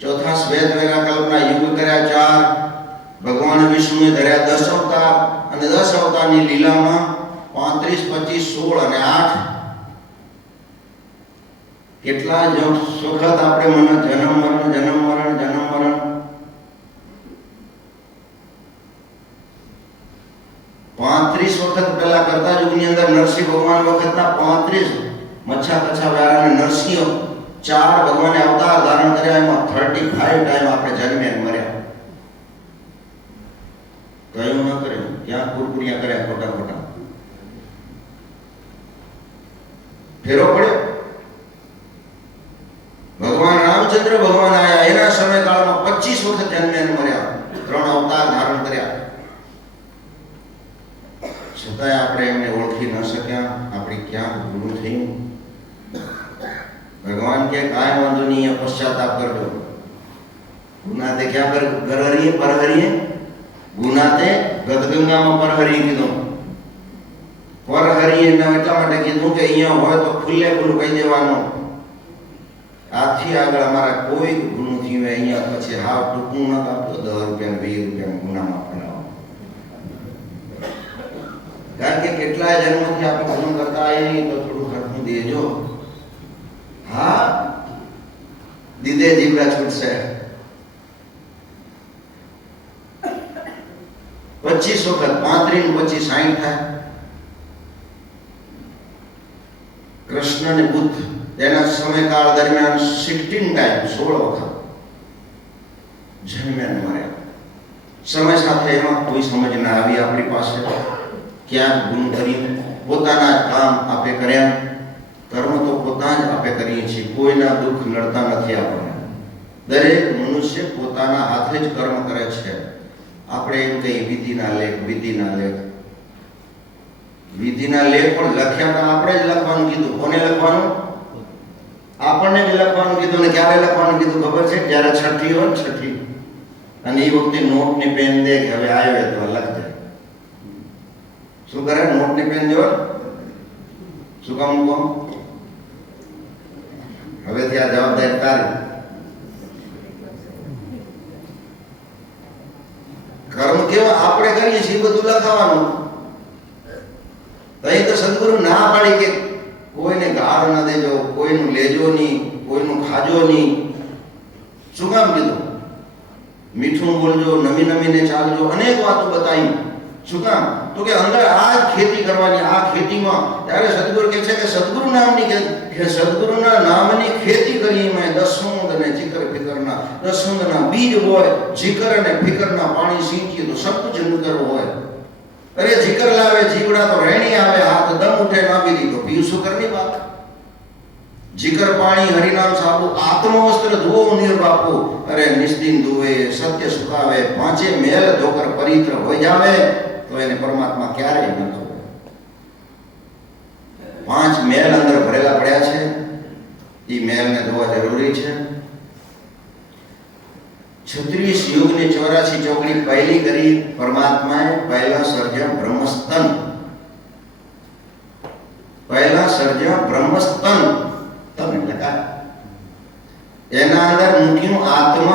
ચોથા શ્વેત વેગા કલ્પના યુગ કર્યા 4. ભગવાન વિષ્ણુએ ધર્યા 10 અવતાર અને 10 અવતારની લીલામાં 35, 25, 16 અને 8 કેટલા સુખદ આપણે મને જન્મ મરણ જન્મ મરણ જન્મ મરણ. 35 વખત પેલા કરતા યુગની અંદર નરસિંહ ભગવાન વખતના 35 મચ્છા કચ્છા વ્યારા નરસિંહ 4 ભગવાને અવતાર ધારણ કર્યા, એમાં 35 ટાઈમ આપણે જન્મે અને મર્યા. કયું ન કર્યું? ક્યાં કુરકુરિયા કર્યા ખોટા ખોટા? ફેરો પડ્યો. ભગવાન રામચંદ્ર ભગવાન આયા, એના સમયકાળમાં 25 વખત જન્મે અને મર્યા, 3 અવતાર ધારણ કર્યા. છતાંય આપણે એમને ઓળખી ન શક્યા. આપણી ક્યાં ભૂલ થઈ? ભગવાન કે કાંઈ વાંધો નહીં, પશ્ચાતાપ કરજો. ગુનાતે ક્યાં પરહરીએ? પરહરીએ ગુનાતે ગદગંગામાં પરહરી કીધું. પરહરીએ એટલા માટે કીધું કે અહીંયા હોય તો ખુલ્લે ખુલ્લું કહી દેવાનું, આથી આગળ અમારા કોઈ ગુનું થયું હોય અહીંયા પછી હાવ ટૂંકું ન આપો, 10 રૂપિયા 20 રૂપિયા ગુનામાં બનાવો. કારણ કે કેટલાય જન્મથી આપણે ગુનો કરતા આવીએ નહીં તો થોડું ખર્ચું દેજો. હા, દીદે જીવડા છૂટશે. 25 વખત 35 ને 25 60 થાય. કૃષ્ણ અને બુદ્ધ એના સમયકાળ દરમિયાન 16 ટાઈમ 16 વખત જન્મ્યા મર્યા. સમય સાથે એમાં કોઈ સમજ ના આવી આપણી પાસે. ક્યાં ગુણ કર્યું? પોતાના કામ આપે કર્યા. કર્મ તો પોતા જ આપે કરીએ છીએ, કોઈના દુઃખ નડતા નથી આપણને. દરેક મનુષ્ય પોતાના હાથે જ કર્મ કરે છે. આપણે એમ કહીએ વિધિના લેખ, વિધિના લેખ. વિધિના લેખ પણ લખ્યા તો આપણે જ લખવાનું કીધું. કોને લખવાનું? આપણને જ લખવાનું કીધું. ને ક્યારે લખવાનું કીધું ખબર છે? જ્યારે છઠ્ઠી હોય ને, છઠ્ઠી, અને એ વખતે નોટની પેન દે કે હવે આવ્યો તો લખ દે. શું કરે? નોટની પેન જો શું કામ મૂકો? હવે ત્યાં જવાબદારી તારી. કર્મ કેવા આપણે કરીએ છીએ બધું લખાવાનું. તો અહીં તો સદગુરુ ના પાડી કે કોઈને ગાળ ના દેજો, કોઈનું લેજો નહીં, કોઈનું ખાજો નહીં. શું કામ કીધું? મીઠું બોલજો, નમી નમીને ચાલજો, અનેક વાતો બતાવી. શું કામ? તો કે અંદર આ ખેતી કરવાની, આ ખેતીમાં. ત્યારે સદગુરુ કહે છે કે સદગુરુ નામની કે સદગુરુના નામની ખેતી કરી મેં. દસુંદ અને જીકર ફિકરના, દસુંદના બીજ હોય, જીકર અને ફિકરના પાણી સીંચીએ તો સબ જનકર હોય. અરે જીકર લાવે જીવડા તો રેણી આવે, હાથ દમ ઉઠે ના બીરી તો પીયું શુકરની વાત. જીકર પાણી હરિનામ સાબુ, આત્મવસ્ત્ર ધુઓ નિર્બાપો. અરે નિસ્દિન ધુએ, સત્ય સુકાવે, પાંચે મેલ ધોકર પરિત્ર હોય જાવે તો એને પરમાત્મા ક્યારેય ન જોવે. 5 મેલ અંદર ભરેલા પડ્યા છે, એ મેલને ધોવા જરૂરી છે. 36 યુગની 84 ચોકડી પહેલી કરી પરમાત્માએ. પહેલા સર્જ્યા બ્રહ્મસ્તન, પહેલા સર્જ્યા બ્રહ્મસ્તન. તમે લખા એના અંદર મૂક્યું આત્મ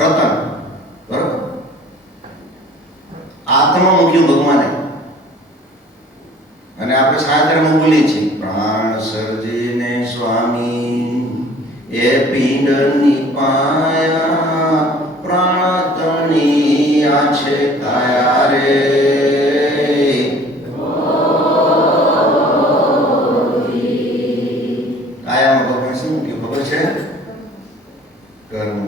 રતન. બરોબર? આત્મા મૂક્યું ભગવાને. અને આપણે સાયત્રમાં બોલીએ છીએ પ્રાણ સર્જીને સ્વામી એ પિંડની પાયા, પ્રાણ તણી આછે કાયા રે. કાયામાં ભગવાન શું મૂક્યું ખબર છે? કર્મ.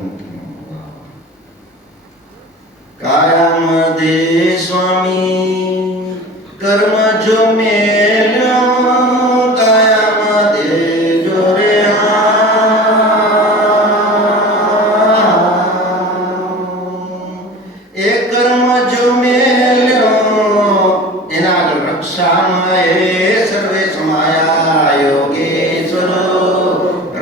કાયામાં દે સ્વામી કર્મ જો મેલ્યો, કાયામાં દેજો રે. એ કર્મ જો મેલ્યો એના આગળ રક્ષામાં એ સર્વે સમાયા યોગેશ્વરો.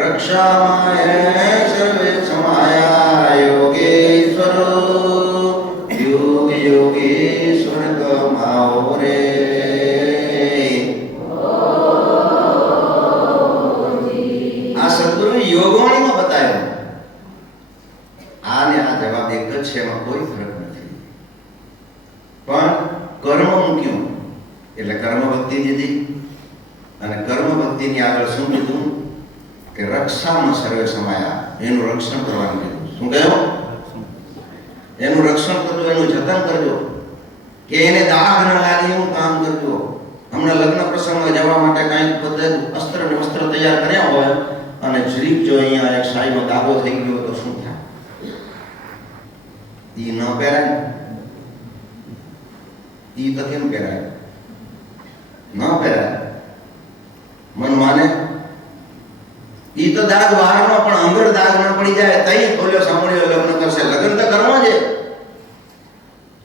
રક્ષામાં એ સર્વે સમાયા યોગેશ્વરો. યોગ યોગેશ્વર કમાઓ રે. આ સદગુરુ યોગવાણીમાં બતાવ્યો. આને આ જવાબ એક જ છે, એમાં કોઈ ફરક નથી. પણ કર્મ મૂક્યું એટલે કર્મ ભક્તિ દીધી. અને કર્મ ભક્તિની આગળ શું કીધું? કે રક્ષામાં સર્વે સમાયા. એનું રક્ષણ કરવાનું કીધું. શું કહ્યું? એનું રક્ષણ કરજો, એનું જતન કરજો, કે એને દાગ ન લાગે એવું કામ લેવા માટે કાંઈક પદ્ધતિ અસ્ત્ર ને વસ્ત્ર તૈયાર કર્યા હોય અને જરીક જો અહીંયા એક સાઈમાં દાગો થઈ ગયો તો શું થાય? ઈ ન પહેરાય, ઈ તો કેમ પહેરાય? ન પહેરાય. મન માને ઈ તો દાગ બહારનો, પણ અંદર દાગ ન પડી જાય તઈ બોલ્યો સાંભળ્યો લગ્ન કરશે. લગ્ન તો કરવા છે,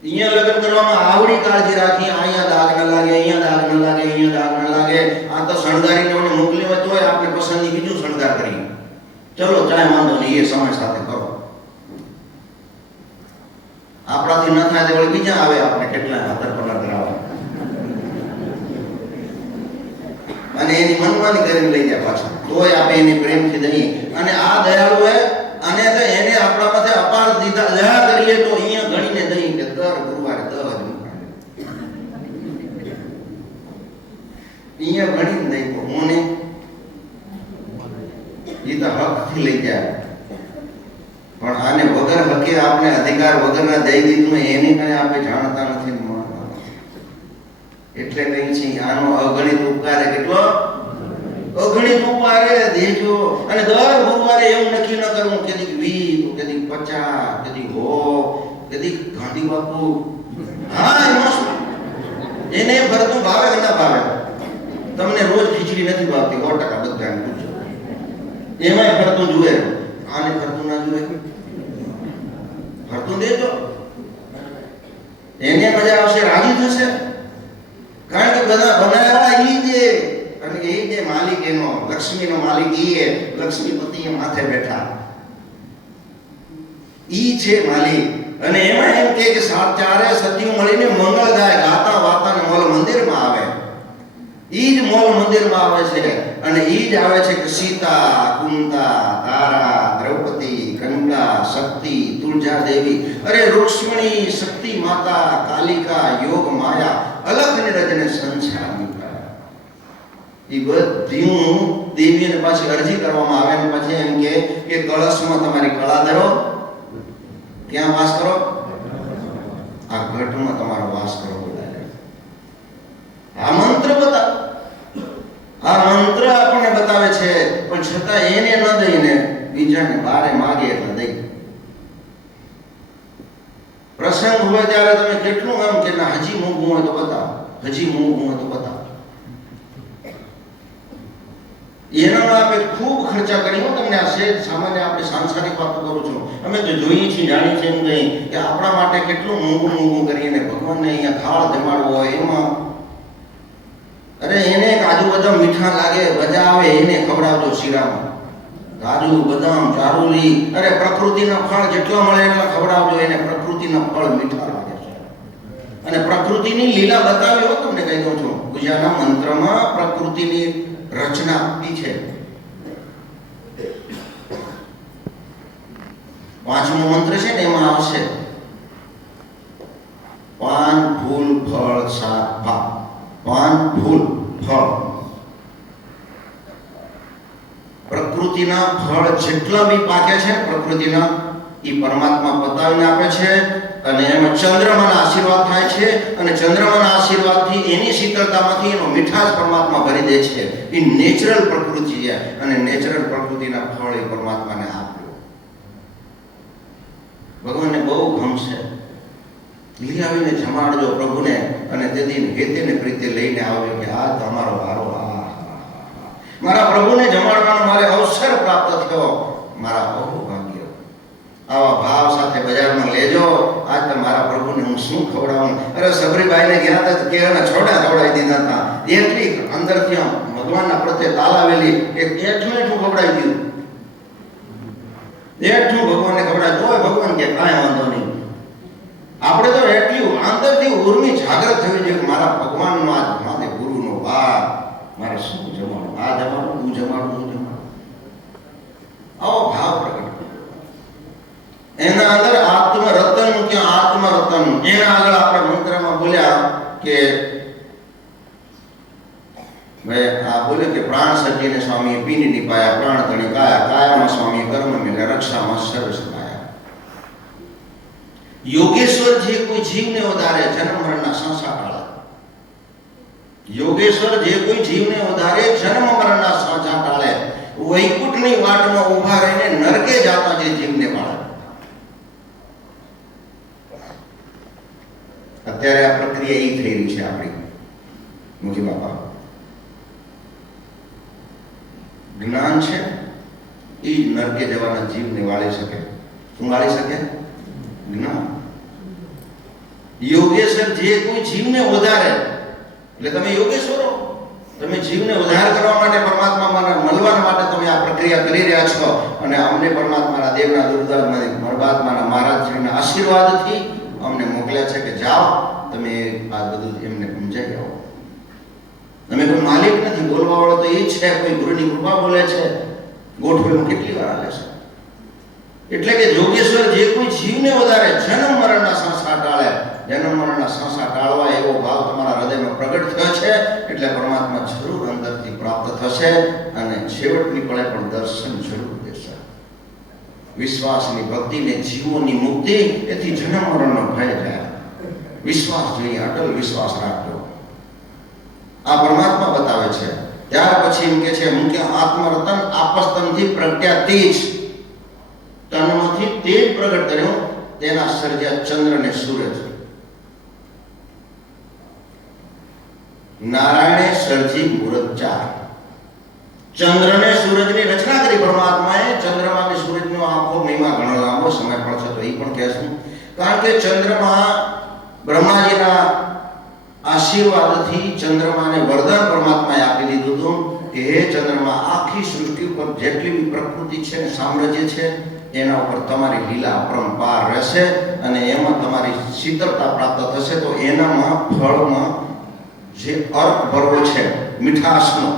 અહીંયા લગ્ન કરવામાં આવડી કાળજી રાખી, અહીંયા દાગ ન લાગે, અહીંયા દાગ ન લાગે, અહીંયા દાગ ન લાગે. આ તો શણગારીને મને મોકલી હોય તોય આપણે પસંદની બીજું શણગાર કરીએ. ચલો ચાય વાંધો નહીં, એ સમય સાથે કરો. આપણાથી ન થાય તો વળી બીજા આવે, આપણે કેટલા હાથર પગાર કરાવે અને એની મનમાની કરીને લઈ જાય પાછા. તોય આપણે એને પ્રેમથી દઈએ. અને આ દયાળુએ અને તો એને આપણા પાસે અપાર દીધા દયા કરીએ તો અહીંયા ગણીને દઈએ કે દર ગુરુવારે 10 અહીંયા ગણીને દઈ તો હું ને એ તો હકથી લઈ જાય. પણ આને વગર હકે આપણે અધિકાર વગરના દઈ દીધું એને કઈ આપણે જાણતા નથી. એટલે કઈ છે આનો અગણિત ઉપકાર કેટલો અગણિત ઉપકારે દેજો. અને દર ગુરુવારે એવું નક્કી ન કરવું કે 20 કે 50 કે 100 કે ગાંધી બાપુ. હા, એને ફરતું ભાવે કે ના ભાવે? તમને રોજ ખીચડી નથી ભાવતી 100% બધાને પૂછો. એમાંય ફરતું જુએ, આને ફરતું ના જુએ. ફરતું દેજો, એને મજા આવશે, રાજી થશે. કારણ કે બધા બનાવ્યા ઈ જે, અને એ જે માલિક એનો લક્ષ્મીનો માલિક ઈ લક્ષ્મીપતિ એ માથે બેઠા ઈ છે માલિક. અને એમાં એમ કે ચારે સતીઓ મળીને મંગળ ગાય, ગાતા વાતા ને મોલ મંદિરમાં આવે. ઈ જ મોલ મંદિરમાં આવે છે. અને ઈ જ આવે છે કે સીતા, કુંતા, તારા, દ્રૌપદી, ગંગા, શક્તિ, તુલજા દેવી, અરે રૂક્ષ્મણી, શક્તિ માતા, કાલિકા, યોગ માયા, અલખ નિરજને સંસારની એ બધી દેવીને પાછી અરજી કરવામાં આવે. અને પછી એમ કે કળશમાં તમારી કળા ધરો, ક્યાં વાસ કરો? આ ઘટમાં તમારો વાસ કરો. આ મંત્ર બતાવે, આ મંત્ર આપણને બતાવે છે. પણ છતાં એને ન દઈને બીજાને બારે માગે એટલે દઈ. પ્રસંગ હોય ત્યારે તમે કેટલું એમ કે ના હજી મોંઘું હોય તો બતાવો, હજી મોંઘું હોય તો બતાવો. એનામાં આપણે ખૂબ ખર્ચા કરી. હું તમને આ સેજ સામાન્ય આપણે સાંસારિક વાતો કરું છું. અમે તો જોઈએ છીએ, જાણીએ છીએ એમ કઈ કે આપણા માટે કેટલું મોંઘું મોંઘું કરીને ભગવાનને અહીંયા થાળ જમાડવો હોય એમાં અરે એને કાજુ બદામ મીઠા લાગે, મજા આવે, એને ખવડાવજો શીરામાં. કાજુ બદામ, ચારુલી, અરે પ્રકૃતિના ફળ જેટલા મળે એટલા ખવડાવજો એને. પ્રકૃતિના ફળ મીઠા લાગે છે. અને પ્રકૃતિની લીલા બતાવી હો, તમને કહી દઉં છું. પૂજાના મંત્રમાં પ્રકૃતિની રચના આપી છે. 5મો મંત્ર છે ને એમાં આવશે પાન, ફૂલ, ફળ, શાક, ભાત. પાન, ફૂલ, ફળ. પ્રકૃતિના ફળ જેટલા બી પાકે છે પ્રકૃતિના એ પરમાત્મા બતાવીને આપે છે. અને એમાં ચંદ્રમાના આશીર્વાદ થાય છે. અને ચંદ્રમાના આશીર્વાદથી એની શીતળતામાંથી એનો મીઠાશ પરમાત્મા ભરી દે છે. એ નેચરલ પ્રકૃતિ છે. અને નેચરલ પ્રકૃતિના ફળ એ પરમાત્માને આપ્યો. ભગવાનને બહુ ગમશે. લઈ આવીને જમાડજો પ્રભુને. અને તેથી હેતેને પ્રીતે લઈને આવજો કે આ તમારો વારો. મારા પ્રભુને જમાડવાનો મારે અવસર પ્રાપ્ત થયો. મારા બહુ ભાગ્ય. આવા ભાવ સાથે બજારમાં લેજો. આજ તો મારા પ્રભુને હું શું ખવડાવું. અરે સબરીબાઈને ગયા હતા કેળાના છોડા ખવડાવી દીધા હતા. એટલી અંદરથી ભગવાનના પ્રત્યે તાલાવેલી એક એઠું ખવડાવી દીધું. એઠું ભગવાનને ખવડાય તોય ભગવાન કે કાંઈ વાંધો નહીં. આપણે તો એટલી અંદરથી ઉર્મી જાગૃત થવી જોઈએ કે મારા ભગવાનનો આ માથે ગુરુનો વાર મારે શું જમાડું. આ જમાડું, હું જમાડું, હું જમાડું. આવો ભાવ પ્રગટ. એના અંદર આત્મરતન કે આત્મરતન એના આગળ આપણે મંત્રમાં બોલ્યા કે ભાઈ આ બોલે કે પ્રાણ સજીને સ્વામીએ પીની નિપાયા, પ્રાણ તણી ગાયા, કાયામાં સ્વામી કર્મ મિલે, રક્ષામાં સર્વ સદાયા. યોગેશ્વર જે કોઈ જીવને વધારે જન્મ મરણના સંસાર ટાળે. યોગેશ્વર યોગેશ્વર જે કોઈ જીવને વધારે જન્મ મરણના સાંચા ટાળે, વૈકુંઠની વાટમાં ઊભા રહીને નરકે જાતા જે જીવને વાળે. અત્યારે આ પ્રક્રિયા એ થઈ રહી છે આપણી. મુખી બાપા જ્ઞાન છે એ નરકે જવાના જીવને વાળી શકે. શું વાળી શકે? જ્ઞાન. યોગેશ્વર જે કોઈ જીવને વધારે, એટલે તમે યોગેશ્વરો, તમે જીવને ઉદ્ધાર કરવા માટે, પરમાત્માને મળવા માટે તમે આ પ્રક્રિયા કરી રહ્યા છો. અને અમને પરમાત્માના દેવના દુર્ગામાંથી, પરમાત્માના મહારાજજીના આશીર્વાદથી અમને મોકલ્યા છે કે જાઓ તમે આ બધું એમને સમજાઈ આવો. તમે કોઈ માલિક નથી, બોલવા વાળો તો એ છે, કોઈ ગુરુની કૃપા બોલે છે, ગોઠવેલું કેટલી વાર હાલે છે. એટલે કે યોગેશ્વર જે કોઈ જીવને વધારે જન્મ મરણના સંસાર ટાળે, જન્મ મરણના સંસાર ટાળવા એવો ભાવ તમારા હૃદયમાં પ્રગટ થયો છે એટલે પરમાત્મા જરૂર અંદરથી પ્રાપ્ત થશે અને છેવટની પળે પણ દર્શન જરૂર દેશે. વિશ્વાસની ભક્તિને જીવોની મુક્તિ, એથી જન્મ મરણનો ભય જાય. વિશ્વાસ જોઈએ, અટલ વિશ્વાસ રાખજો. આ પરમાત્મા બતાવે છે. ત્યાર પછી એમ કે છે મુખ્ય આત્મરતન આપસ્તનથી પ્રજ્ઞા તેજ, તનમાંથી તેજ પ્રગટ કર્યો, તેના સર્જ્યા ચંદ્ર ને સૂરજ. નારાયણે સર્જી મુહૂર્ત 4. ચંદ્ર ને સૂરજની રચના કરી પરમાત્માએ. ચંદ્રમા કે સૂરજનો આખો મહિમા ઘણો લાંબો સમય પડશે તો એ પણ કહેશું. કારણ કે ચંદ્રમા બ્રહ્માજીના આશીર્વાદથી ચંદ્રમાને વરદાન પરમાત્માએ આપી દીધું હતું કે હે ચંદ્રમા, આખી સૃષ્ટિ ઉપર જેટલી બી પ્રકૃતિ છે ને સામ્રાજ્ય છે એના ઉપર તમારી લીલા અપરંપાર રહેશે અને એમાં તમારી શીતળતા પ્રાપ્ત થશે. તો એનામાં ફળમાં જે અર્ક ભરવો છે, મીઠાશનો,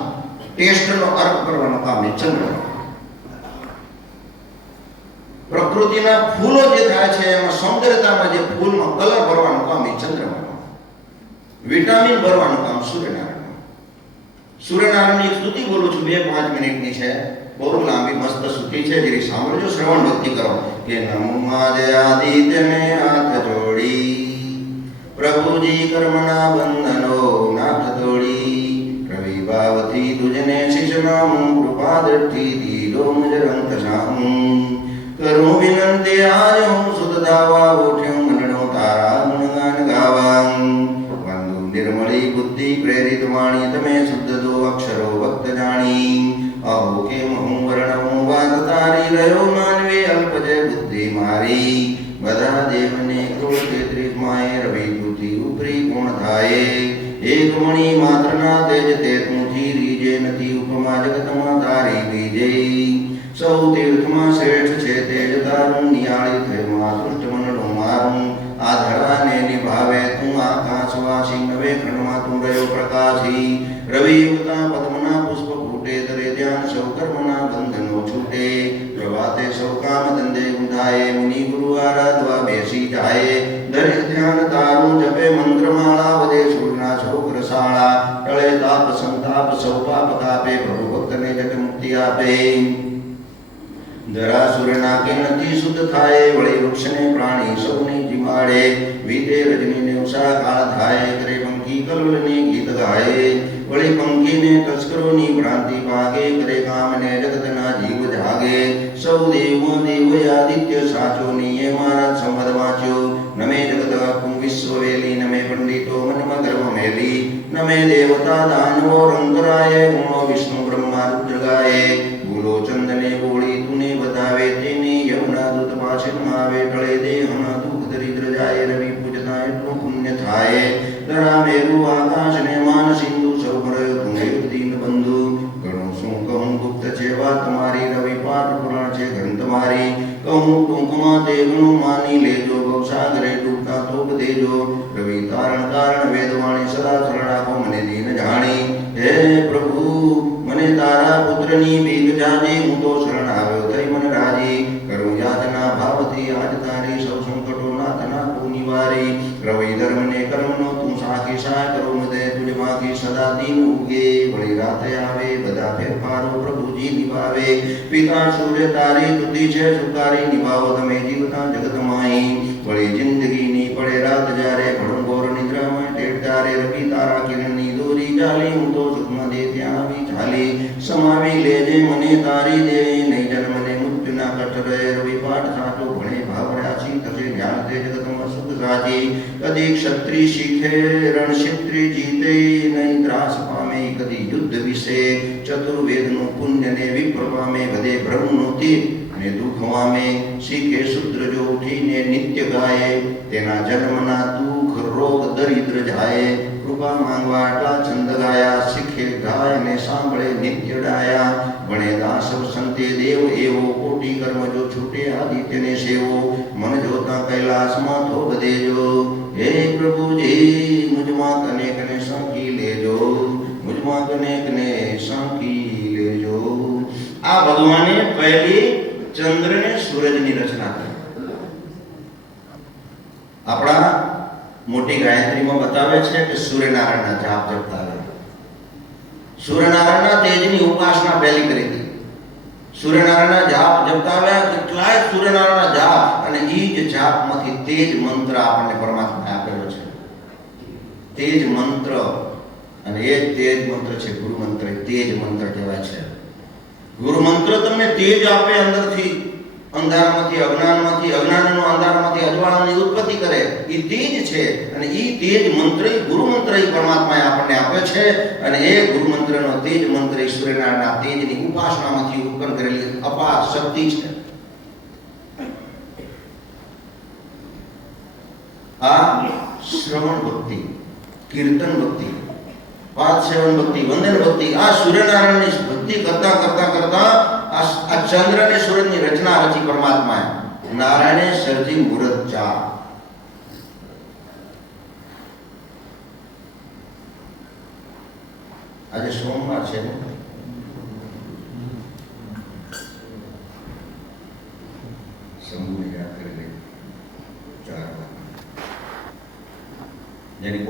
ટેસ્ટનો અર્ક કરવાનો કામ એ ચંદ્ર. પ્રકૃતિના ફૂલો જે થાય છે એમાં સૌંદર્યતામાં જે ફૂલમાં કલર ભરવાનું કામ એ ચંદ્રમાનું. વિટામિન ભરવાનું કામ સૂર્યનારાયણ. સૂર્યનારાયણની એક સ્તુતિ બોલું છું, 2-5 મિનિટની છે, બહુ લાંબી મસ્ત સ્તુતિ છે, જેની સાંભળજો, શ્રવણ ભક્તિ કરો. કે નમઃ આદિત્યને હાથ જોડી, પ્રભુજી કર્મના બંધનો નાથ તોડી, રવિ ભાવથી તુજને શિષ નામું, કૃપા દ્રષ્ટિ દીધો મુજ રંગ સામું. કરું વિનંતી આજ હું સુધ ધાવા, ઉઠ્યો મનનો તારા ગુણગાન ગાવા. નિર્મળી બુદ્ધિ પ્રેરિત વાણી, તમે શુદ્ધ દો અક્ષરો ભક્ત જાણી. અહો કેમ હું વર્ણવું વાત તારી, રહ્યો માનવી અલ્પ જે બુદ્ધિ મારી. બધા દેવને ક્રોધ તેત્રીસ માય, રવિ બુદ્ધિ ઉપરી કોણ થાય. એક મણી માત્રના તેજ તે તું જીરી, જે નથી ઉપમા જગતમાં તારી બીજે. સૌ તીર્થમાં શ્રેષ્ઠ છે તેજ તારું, નિયાળી થયમાં દુષ્ટ મનનું મારું. આ ધરાને નિભાવે તું આકાશવાસી, નવે ખંડમાં તું રહ્યો પ્રકાશી. રવિ યુક્તા પદ્મના પુષ્પ ફૂટે, તરે ધ્યાન સૌ કર્મના બંધનો છૂટે. પ્રભાતે સૌ કામ ધંધે ઉંધાય, મુનિ ગુરુ આરાધવા બેસી જાય. દરેક ધ્યાન તારું જપે મંત્રમાળા, વધે સૂરના સૌ રસાળા. ટળે તાપ સંતાપ સૌ પાપ કાપે, પ્રભુ ભક્તને જગ મુક્તિ આપે. ધરા સૂર્યના કિરણથી શુદ્ધ થાય, વળી વૃક્ષને પ્રાણી સૌને જીમાડે. વીતે રજનીને ઉષા કાળ થાય, કરે પંખી કલ્લોલને ગીત ગાય. વળી પંખીને તસ્કરોની ભ્રાંતિ ભાગે, કરે કામને જગતના જીવ જાગે. સૌ દેવો દેવ આદિત્ય સાચો, નિયે મહારાજ સંવદ વાંચ્યો. નમે જગત આખું વિશ્વ વેલી, નમે પંડિતો મનમાં ગર્વ મેલી. નમે દેવતા દાનવો રંગરાય, ગુણો વિષ્ણુ બ્રહ્મા રુદ્ર ગાય. ભૂલો ચંદને બોળી તુને બતાવે, તેની યમુના દૂત પાછળમાં આવે. ટળે દેહમાં દુઃખ દરિદ્ર જાય, રવિ પૂજતા એટલું પુણ્ય થાય. ધરા મેરુ આકાશ ને માન સિંધુ, સૌ ભરયો તું દીન બંધુ. ઘણું શું કહું ગુપ્ત છે વાત તમારી, રવિ પાઠ પુરાણ છે ગ્રંથ મારી. કહું ટૂંકમાં તે ઘણું માની લેજો, ભવસાગરે ડૂબતા તોપ દેજો. રવિ તારણ કારણ વેદવાણી, સદા સરળ રાખો મને દીન જાણી. હે પ્રભુ મને તારા પુત્રની બીક જાજી, હું તો શરણ આવ્યો થઈ મન રાજી. કરું યાતના ભાવથી આજ તારી, સૌ સંકટો નાથ નાખું નિવારી. રવિ ધર્મને કર્મનો તું સાખી સહાય, કરો મદે તુજ માગી સદા દીન ઉગે. વળી રાતે આવે બધા ફેરફારો પ્રભુજી નિભાવે. પિતા સૂર્ય તારી તુતિ છે સુકારી, નિભાવો તમે જીવતા જગતમાઈ. વળી જિંદગીની પડે રાત જ્યારે, ઘણું ઘોર નિદ્રામાં ટેટ તારે. રવિ તારા કિરણની દોરી ચાલી, હું તારી દે નહીં જન્મને મૃત્યુના કઠરે રવિ પાઠ સાચો ભણે ભાવરાશી થશે જ્ઞાન તે જગતમાં સુખ સાચી કદી ક્ષત્રિય શીખે રણક્ષેત્રી જીતે નહીં ત્રાસ પામે કદી યુદ્ધ વિશે ચતુર્વેદનું પુણ્ય ને વિપ્ર પામે ગદે બ્રહ્મનું તીર ને દુઃખ વામે શીખે શુદ્ર જો ઉઠીને નિત્ય ગાય તેના જન્મના દુઃખ રોગ દરિદ્ર જાય કૃપા માંગવા આટલા છંદ ગાયા શીખે ગાય ને સાંભળે નિત્ય ડાયા ભણે દાસવ સંતે દેવ એવો કોટી કર્મ જો છૂટે આદિત્યને સેવો મન જોતા કૈલાસમાં તો બધેજો હે પ્રભુજી મુજમાં કનેકને સાંકી લેજો મુજમાં કનેકને સાંકી લેજો. આ ભગવાને પહેલી ચંદ્ર ને સૂરજ ની રચના કરી. આપણા મોટી ગાયત્રીમાં બતાવે છે કે સૂર્યનારાયણના જાપ જપતા હતા. સૂર્યનારાયણના તેજની ઉપાસના પહેલી કરી હતી. સૂર્યનારાયણના જાપ જપતા આવ્યા કેટલાય સૂર્યનારાયણના જાપ અને ઈ જ જાપમાંથી તેજ મંત્ર આપણને પરમાત્માએ આપેલો છે. તેજ મંત્ર અને એ તેજ મંત્ર છે ગુરુ મંત્ર. તેજ મંત્ર કહેવાય છે. ગુરુ મંત્ર તમને તેજ આપે અંદરથી, અંધારમાંથી અજ્ઞાનમાંથી, અજ્ઞાનનો અંધારમાંથી અજવાળાની ઉત્પત્તિ કરે. એ તેજ છે અને એ તેજ મંત્ર ગુરુ મંત્ર પરમાત્માએ આપણને આપે છે અને એ ગુરુ મંત્રનો તેજ મંત્ર સૂર્યનારાયણના તેજની ઉપાસનામાંથી ઉત્પન્ન કરેલી અપાર શક્તિ છે. આ શ્રવણ ભક્તિ, કીર્તન ભક્તિ, પાદ સેવન ભક્તિ, વંદન ભક્તિ, આ સૂર્યનારાયણની ભક્તિ કરતા કરતા કરતા આ ચંદ્ર અને સૂરજની રચના રચી પરમાત્માએ. નારાયણે સર્જી મુહૂર્ત ચાર. આજે સોમવાર છે ને, શંભુને યાદ કરી લઈ 4 જેની